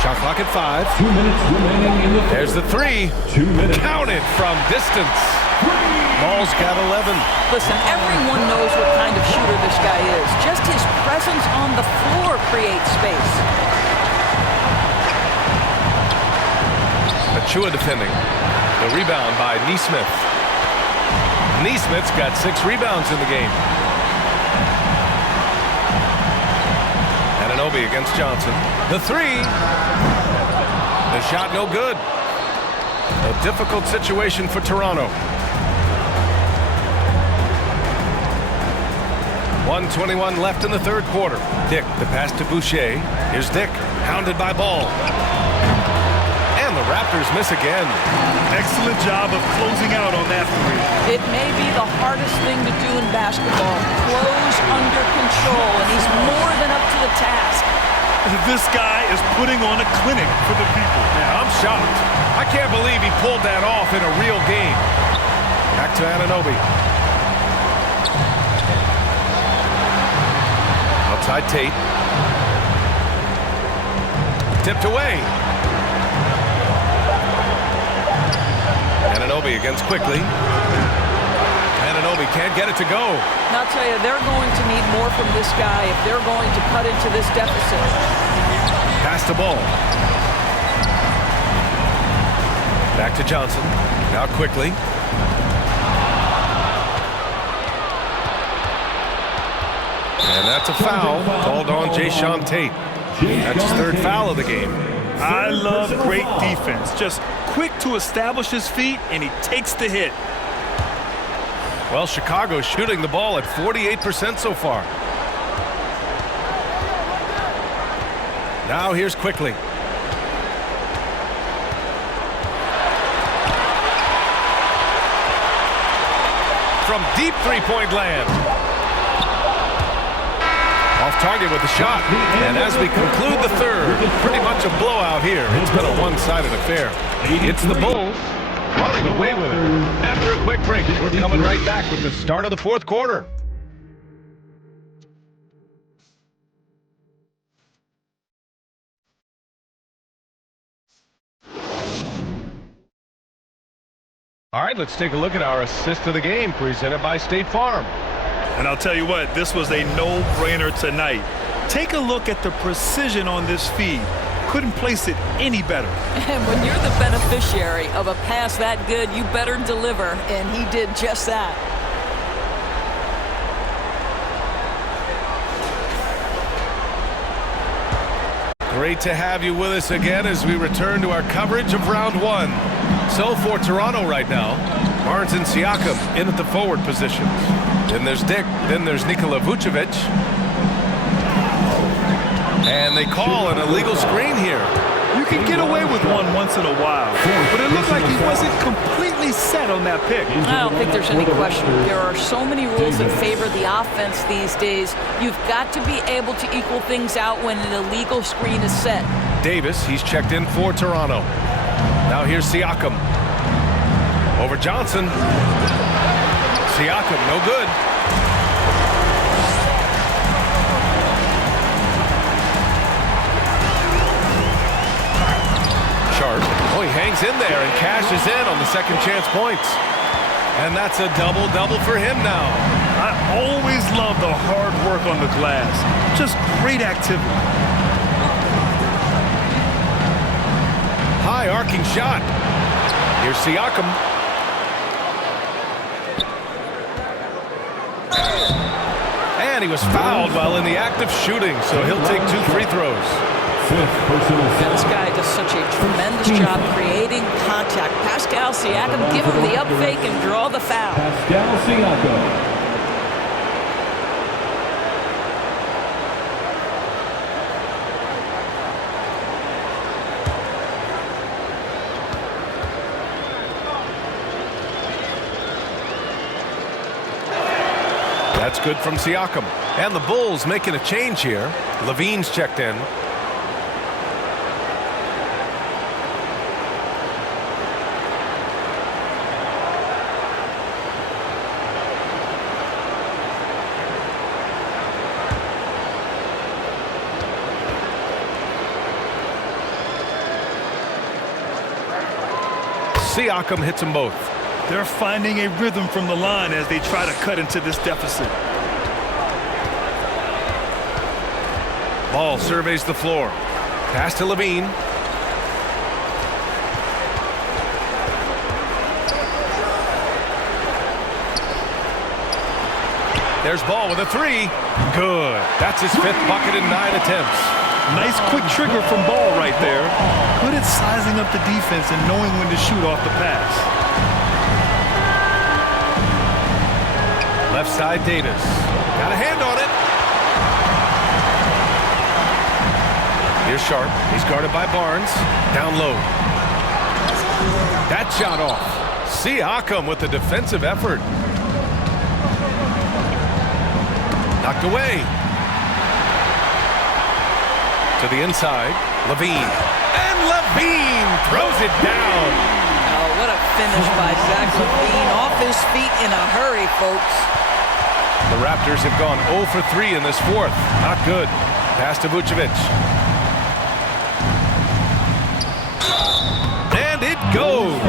Shot clock at 5. 2 minutes remaining in the third. There's the 3. 2 minutes. Counted from distance. Ball's got 11. Listen, everyone knows what kind of shooter this guy is. Just his presence on the floor creates space. Achua defending. The rebound by Nesmith. Nesmith's got 6 rebounds in the game. Anunoby against Johnson. The 3. The shot no good. A difficult situation for Toronto. 1:21 left in the third quarter. Dick, the pass to Boucher. Here's Dick, hounded by Ball. And the Raptors miss again. Excellent job of closing out on that 3. It may be the hardest thing to do in basketball. Close under control, and he's more than up to the task. This guy is putting on a clinic for the people. Yeah, I'm shocked. I can't believe he pulled that off in a real game. Back to Anunoby. Outside Tate. Tipped away. Anunoby against Quickly. Anunoby can't get it to go. And I'll tell you, they're going to need more from this guy if they're going to cut into this deficit. Pass the ball. Back to Johnson. Now Quickly. And that's a foul called on Jayshawn Tate. That's his 3rd foul of the game. I love great defense. Just quick to establish his feet, and he takes the hit. Well, Chicago's shooting the ball at 48% so far. Now here's Quickly. From deep 3-point land. Off target with the shot. And as we conclude the third, pretty much a blowout here. It's been a one-sided affair. It's the Bulls running away with it. After a quick break, we're coming right back with the start of the fourth quarter. All right, let's take a look at our assist of the game presented by State Farm. And I'll tell you what, this was a no-brainer tonight. Take a look at the precision on this feed. Couldn't place it any better. And when you're the beneficiary of a pass that good, you better deliver, and he did just that. Great to have you with us again as we return to our coverage of round 1. So for Toronto right now, Barnes and Siakam in at the forward positions. Then there's Dick. Then there's Nikola Vucevic. And they call an illegal screen here. You can get away with one once in a while, but it looked like he wasn't completely set on that pick. I don't think there's any question. There are so many rules that favor the offense these days. You've got to be able to equal things out when an illegal screen is set. Davis, he's checked in for Toronto. Now here's Siakam. Over Johnson. Siakam, no good. Sharp. Oh, he hangs in there and cashes in on the second chance points. And that's a double-double for him now. I always love the hard work on the glass. Just great activity. High arcing shot. Here's Siakam. And he was fouled while in the act of shooting, so he'll take 2 free throws. This guy does such a tremendous job creating contact. Pascal Siakam, give him the up fake and draw the foul. Pascal Siakam. That's good from Siakam. And the Bulls making a change here. Levine's checked in. Siakam hits them both. They're finding a rhythm from the line as they try to cut into this deficit. Ball surveys the floor. Pass to Levine. There's Ball with a 3. Good. That's his 5th bucket in 9 attempts. Nice quick trigger from Ball right there. Good at sizing up the defense and knowing when to shoot off the pass. Left side, Davis. Got a hand on it. Here's Sharp. He's guarded by Barnes. Down low. That shot off. Siakam with the defensive effort. Knocked away. To the inside. Levine. And Levine throws it down. Oh, what a finish by Zach Levine. Off his feet in a hurry, folks. The Raptors have gone 0 for 3 in this 4th. Not good. Pass to Vucevic. And it goes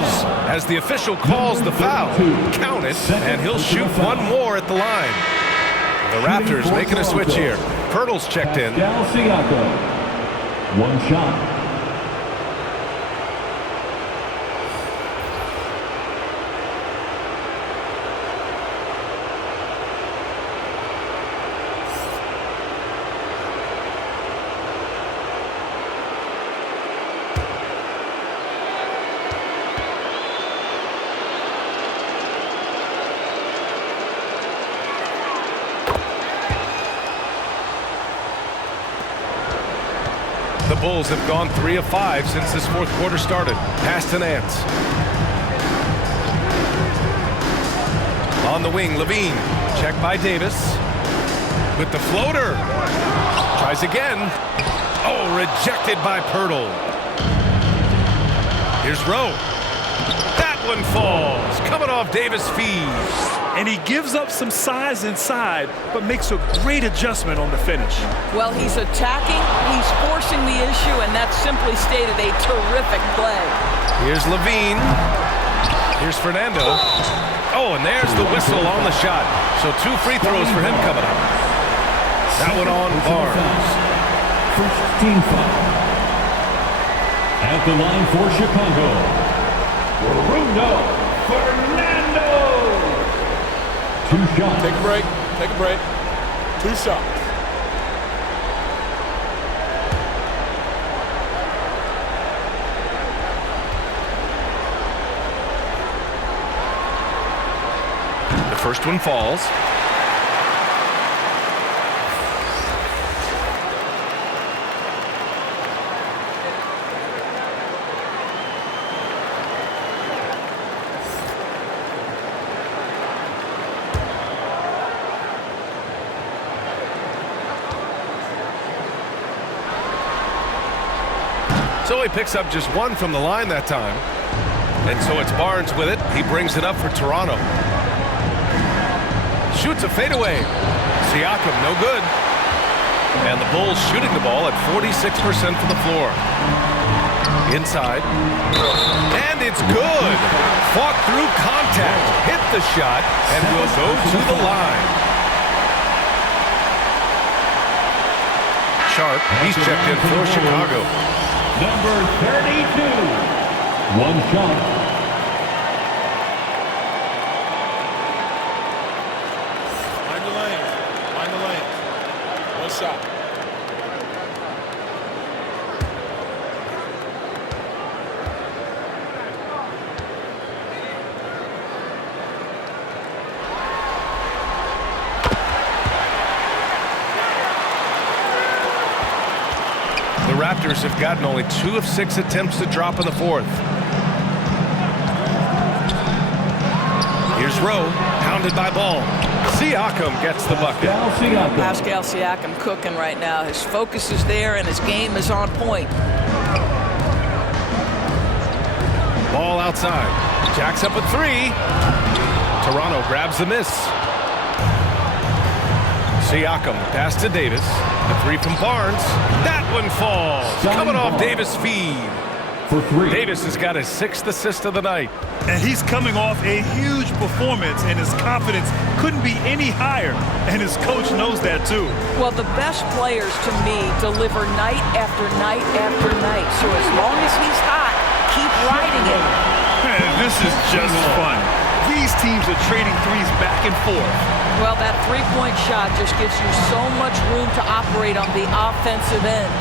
as the official calls the foul. Count it, and he'll shoot 1 more at the line. The Raptors making a switch here. Pirtle's checked in. Pascal Siakam. 1 shot. The Bulls have gone 3 of 5 since this 4th quarter started. Pass to Nance. On the wing, Levine. Checked by Davis. With the floater. Tries again. Oh, rejected by Pirtle. Here's Rowe. That one falls. Coming off Davis' fees. And he gives up some size inside, but makes a great adjustment on the finish. Well, he's attacking, he's forcing the issue, and that's simply stated a terrific play. Here's Levine. Here's Fernando. Oh, and there's the whistle on the shot. So 2 free throws for him coming up. That one on Barnes. First team foul. At the line for Chicago, Bruno Fernando. 2 shots. Take a break. Take a break. 2 shots. The first one falls. So he picks up just 1 from the line that time. And so it's Barnes with it. He brings it up for Toronto. Shoots a fadeaway. Siakam, no good. And the Bulls shooting the ball at 46% from the floor. Inside. And it's good. Fought through contact. Hit the shot and will go to the line. Sharp, he's checked in for Chicago. Number 32. 1 shot. Find the lane. Find the lane. Raptors have gotten only 2 of 6 attempts to drop in the fourth. Here's Rowe, pounded by Ball. Siakam gets the bucket. Pascal Siakam cooking right now. His focus is there and his game is on point. Ball outside. Jacks up a 3. Toronto grabs the miss. Siakam pass to Davis. The 3 from Barnes. That one falls. Coming off Davis' feed. For 3. Davis has got his 6th assist of the night. And he's coming off a huge performance, and his confidence couldn't be any higher. And his coach knows that, too. Well, the best players, to me, deliver night after night after night. So as long as he's hot, keep riding it. Man, this is just fun. These teams are trading threes back and forth. Well, that three-point shot just gives you so much room to operate on the offensive end.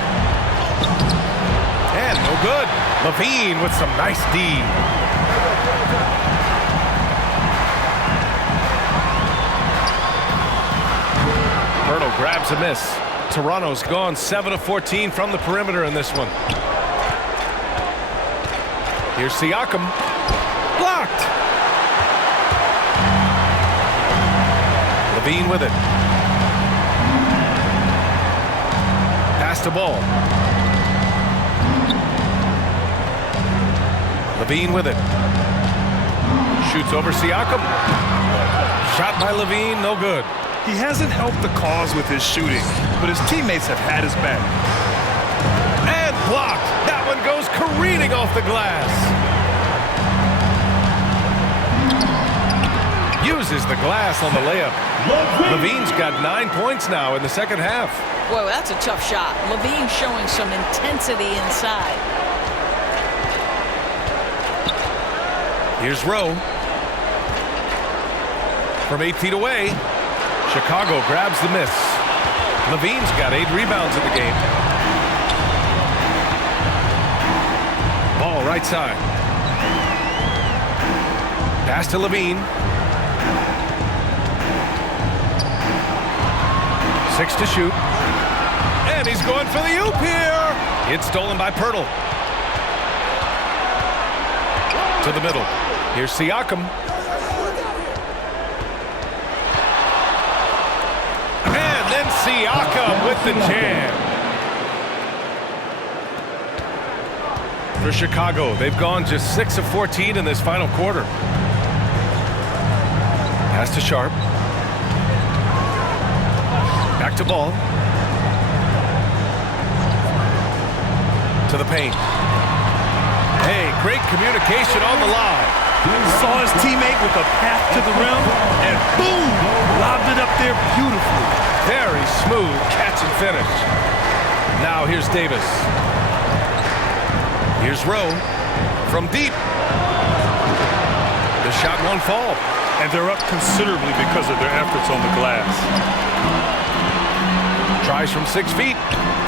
And no good. Levine with some nice D. Berto grabs a miss. Toronto's gone 7 of 14 from the perimeter in this one. Here's Siakam. Blocked. Levine with it. Pass to Ball. Levine with it. Shoots over Siakam. Shot by Levine, no good. He hasn't helped the cause with his shooting, but his teammates have had his back. And blocked. That one goes careening off the glass. Uses the glass on the layup. Levine's got 9 points now in the second half. Whoa, that's a tough shot. Levine showing some intensity inside. Here's Rowe. From 8 feet away, Chicago grabs the miss. Levine's got 8 rebounds in the game. Ball right side. Pass to Levine. 6 to shoot. And he's going for the oop here. It's stolen by Pirtle. To the middle. Here's Siakam. And then Siakam with the jam. For Chicago, they've gone just 6 of 14 in this final quarter. Pass to Sharp. Back to Ball. To the paint. Hey, great communication on the line. Saw his teammate with a path to the rim, and boom! Lobbed it up there beautifully. Very smooth catch and finish. Now here's Davis. Here's Rowe from deep. The shot won't fall. And they're up considerably because of their efforts on the glass. Tries from 6 feet.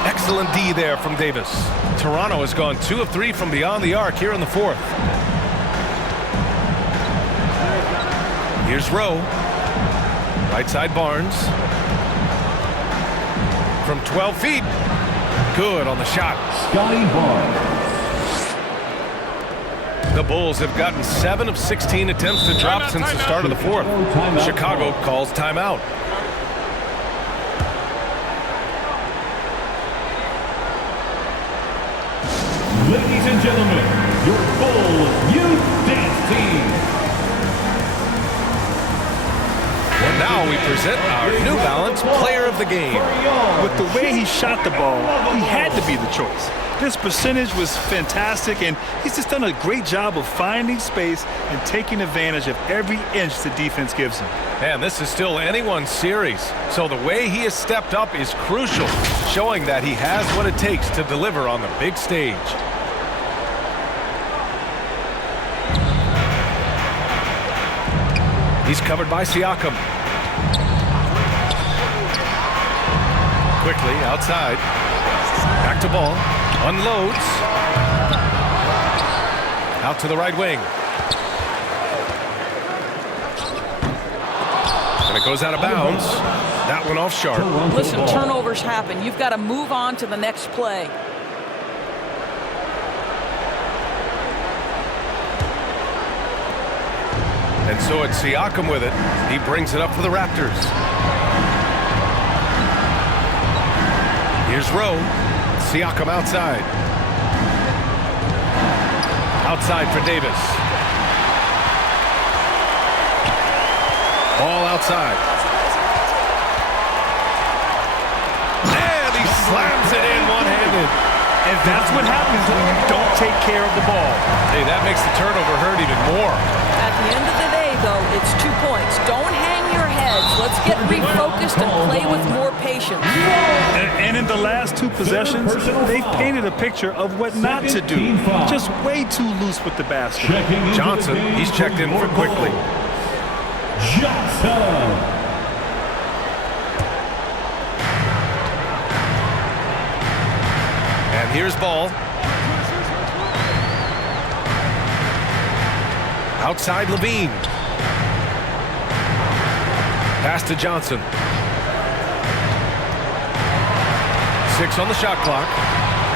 Excellent D there from Davis. Toronto has gone 2 of 3 from beyond the arc here in the fourth. Here's Rowe. Right side Barnes. From 12 feet. Good on the shot. Scotty Barnes. The Bulls have gotten 7 of 16 attempts to drop since the start of the fourth. Chicago calls timeout. Ladies and gentlemen, your Bulls Youth Dance Team. And now we present our New Balance Player of the Game. With the way he shot the ball, he had to be the choice. His percentage was fantastic, and he's just done a great job of finding space and taking advantage of every inch the defense gives him. And this is still anyone's series, so the way he has stepped up is crucial, showing that he has what it takes to deliver on the big stage. He's covered by Siakam. Quickly outside. Back to Ball. Unloads. Out to the right wing. And it goes out of bounds. That one off Sharp. Listen, turnovers happen. You've got to move on to the next play. And so it's Siakam with it. He brings it up for the Raptors. Here's Rowe. Siakam outside. Outside for Davis. Ball outside. And he slams it in one-handed. And that's what happens when you don't take care of the ball. Hey, that makes the turnover hurt even more. At the end of the day, though, it's 2 points. Don't hang your heads. Let's get refocused and play with more patience. And in the last 2 possessions, they've painted a picture of what not to do. Just way too loose with the basket. Johnson, he's checked in for quickly. Johnson. And here's Ball. Outside Levine. Pass to Johnson. 6 on the shot clock.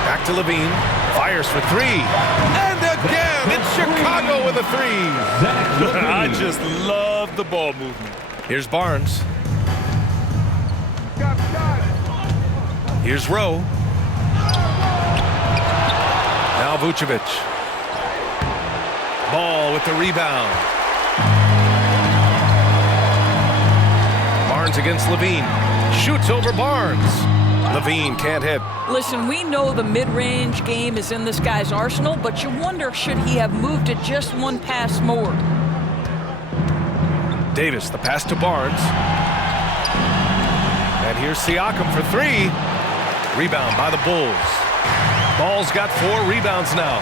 Back to Levine. Fires for 3. And again, it's Chicago with a 3. I just love the ball movement. Here's Barnes. Here's Rowe. Now Vucevic. Ball with the rebound. Barnes against Levine. Shoots over Barnes. Levine can't hit. Listen, we know the mid-range game is in this guy's arsenal, but you wonder, should he have moved it just 1 pass more? Davis, the pass to Barnes. And here's Siakam for 3. Rebound by the Bulls. Ball's got 4 rebounds now.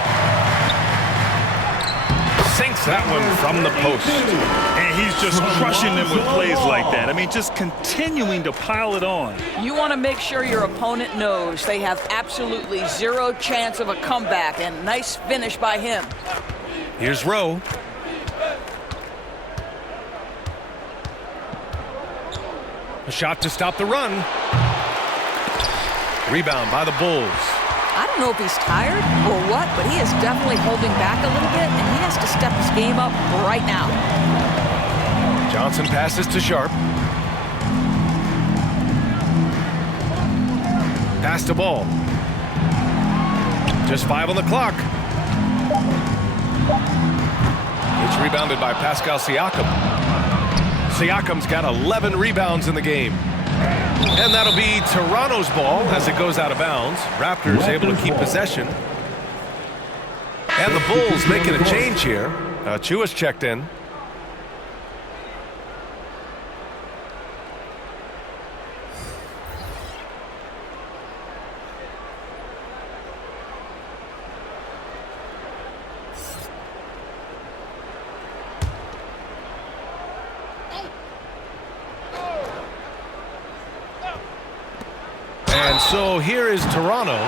Sinks that one from the post. And he's just crushing them with plays like that. I mean, just continuing to pile it on. You want to make sure your opponent knows they have absolutely 0 chance of a comeback, and nice finish by him. Here's Rowe. A shot to stop the run. Rebound by the Bulls. I don't know if he's tired or what, but he is definitely holding back a little bit, and he has to step his game up right now. Johnson passes to Sharp. Pass to Ball. Just 5 on the clock. It's rebounded by Pascal Siakam. Siakam's got 11 rebounds in the game. And that'll be Toronto's ball as it goes out of bounds. Raptors able to keep possession. And the Bulls making a change here. Chua's checked in. And so here is Toronto.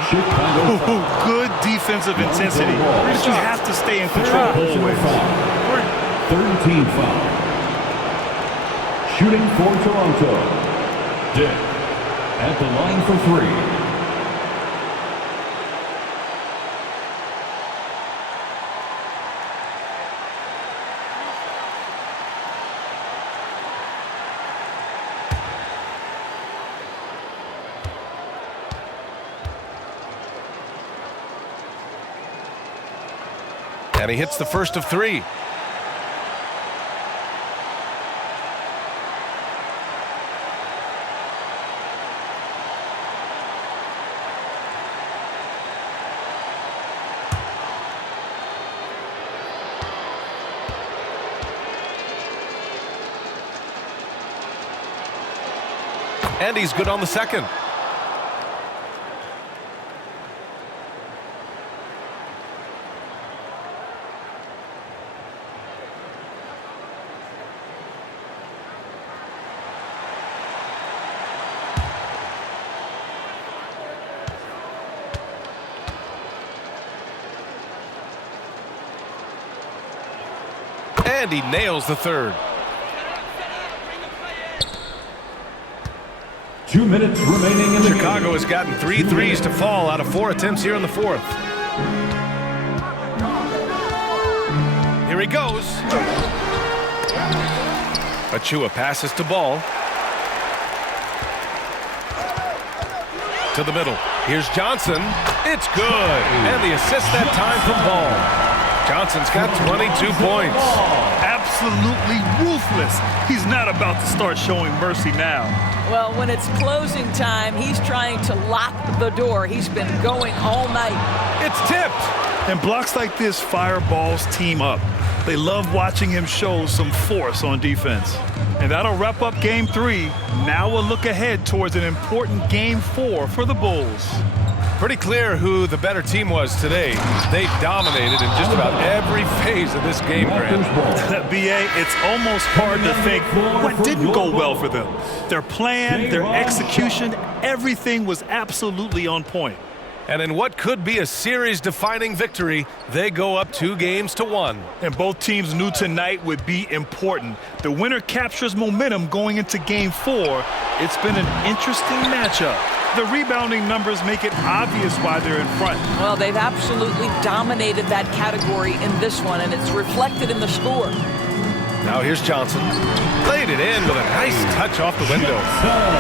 Good defensive intensity. But you have to stay in control always. Third team foul. Shooting for Toronto. Dick at the line for 3. And he hits the first of 3. And he's good on the second. And he nails the third. 2 minutes remaining in the Chicago game. has gotten 3 threes to fall out of 4 attempts here in the 4th. Here he goes. Achua passes to Ball. To the middle. Here's Johnson. It's good. And the assist that time from Ball. Johnson's got 22 points. Absolutely ruthless. He's not about to start showing mercy now. Well, when it's closing time, he's trying to lock the door. He's been going all night. It's tipped. And blocks like this fire Ball's team up. They love watching him show some force on defense. And that'll wrap up Game 3. Now we'll look ahead towards an important Game 4 for the Bulls. Pretty clear who the better team was today. They dominated in just about every phase of this game, Grant. B.A., it's almost hard to think what didn't go well for them. Their plan, their execution, everything was absolutely on point. And in what could be a series-defining victory, they go up 2-1. And both teams knew tonight would be important. The winner captures momentum going into Game 4. It's been an interesting matchup. The rebounding numbers make it obvious why they're in front. Well, they've absolutely dominated that category in this one, and it's reflected in the score. Now here's Johnson. Laid it in with a nice touch off the window.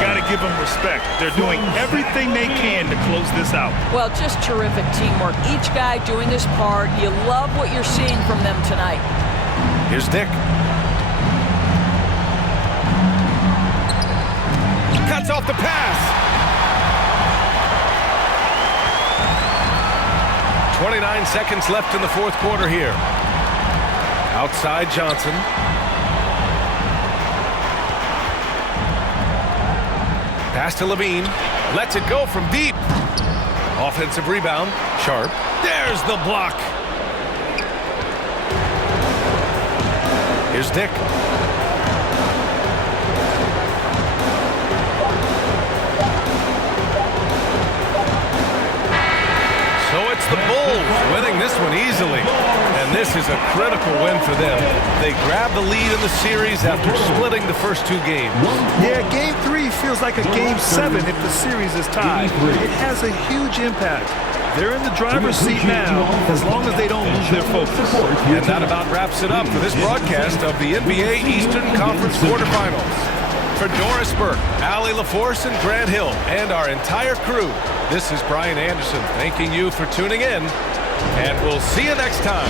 Got to give them respect. They're doing everything they can to close this out. Well, just terrific teamwork. Each guy doing his part. You love what you're seeing from them tonight. Here's Dick. Cuts off the pass. 29 seconds left in the fourth quarter here. Outside Johnson. Pass to Levine. Lets it go from deep. Offensive rebound. Sharp. There's the block. Here's Dick. So it's the Bulls winning this one easily. And this is a critical win for them. They grab the lead in the series after splitting the first 2 games. Yeah, Game 3 feels like a Game 7 if the series is tied. It has a huge impact. They're in the driver's seat now, as long as they don't lose their focus. And that about wraps it up for this broadcast of the NBA Eastern Conference quarterfinals. For Doris Burke, Allie LaForce, and Grant Hill, and our entire crew, this is Brian Anderson thanking you for tuning in, and we'll see you next time.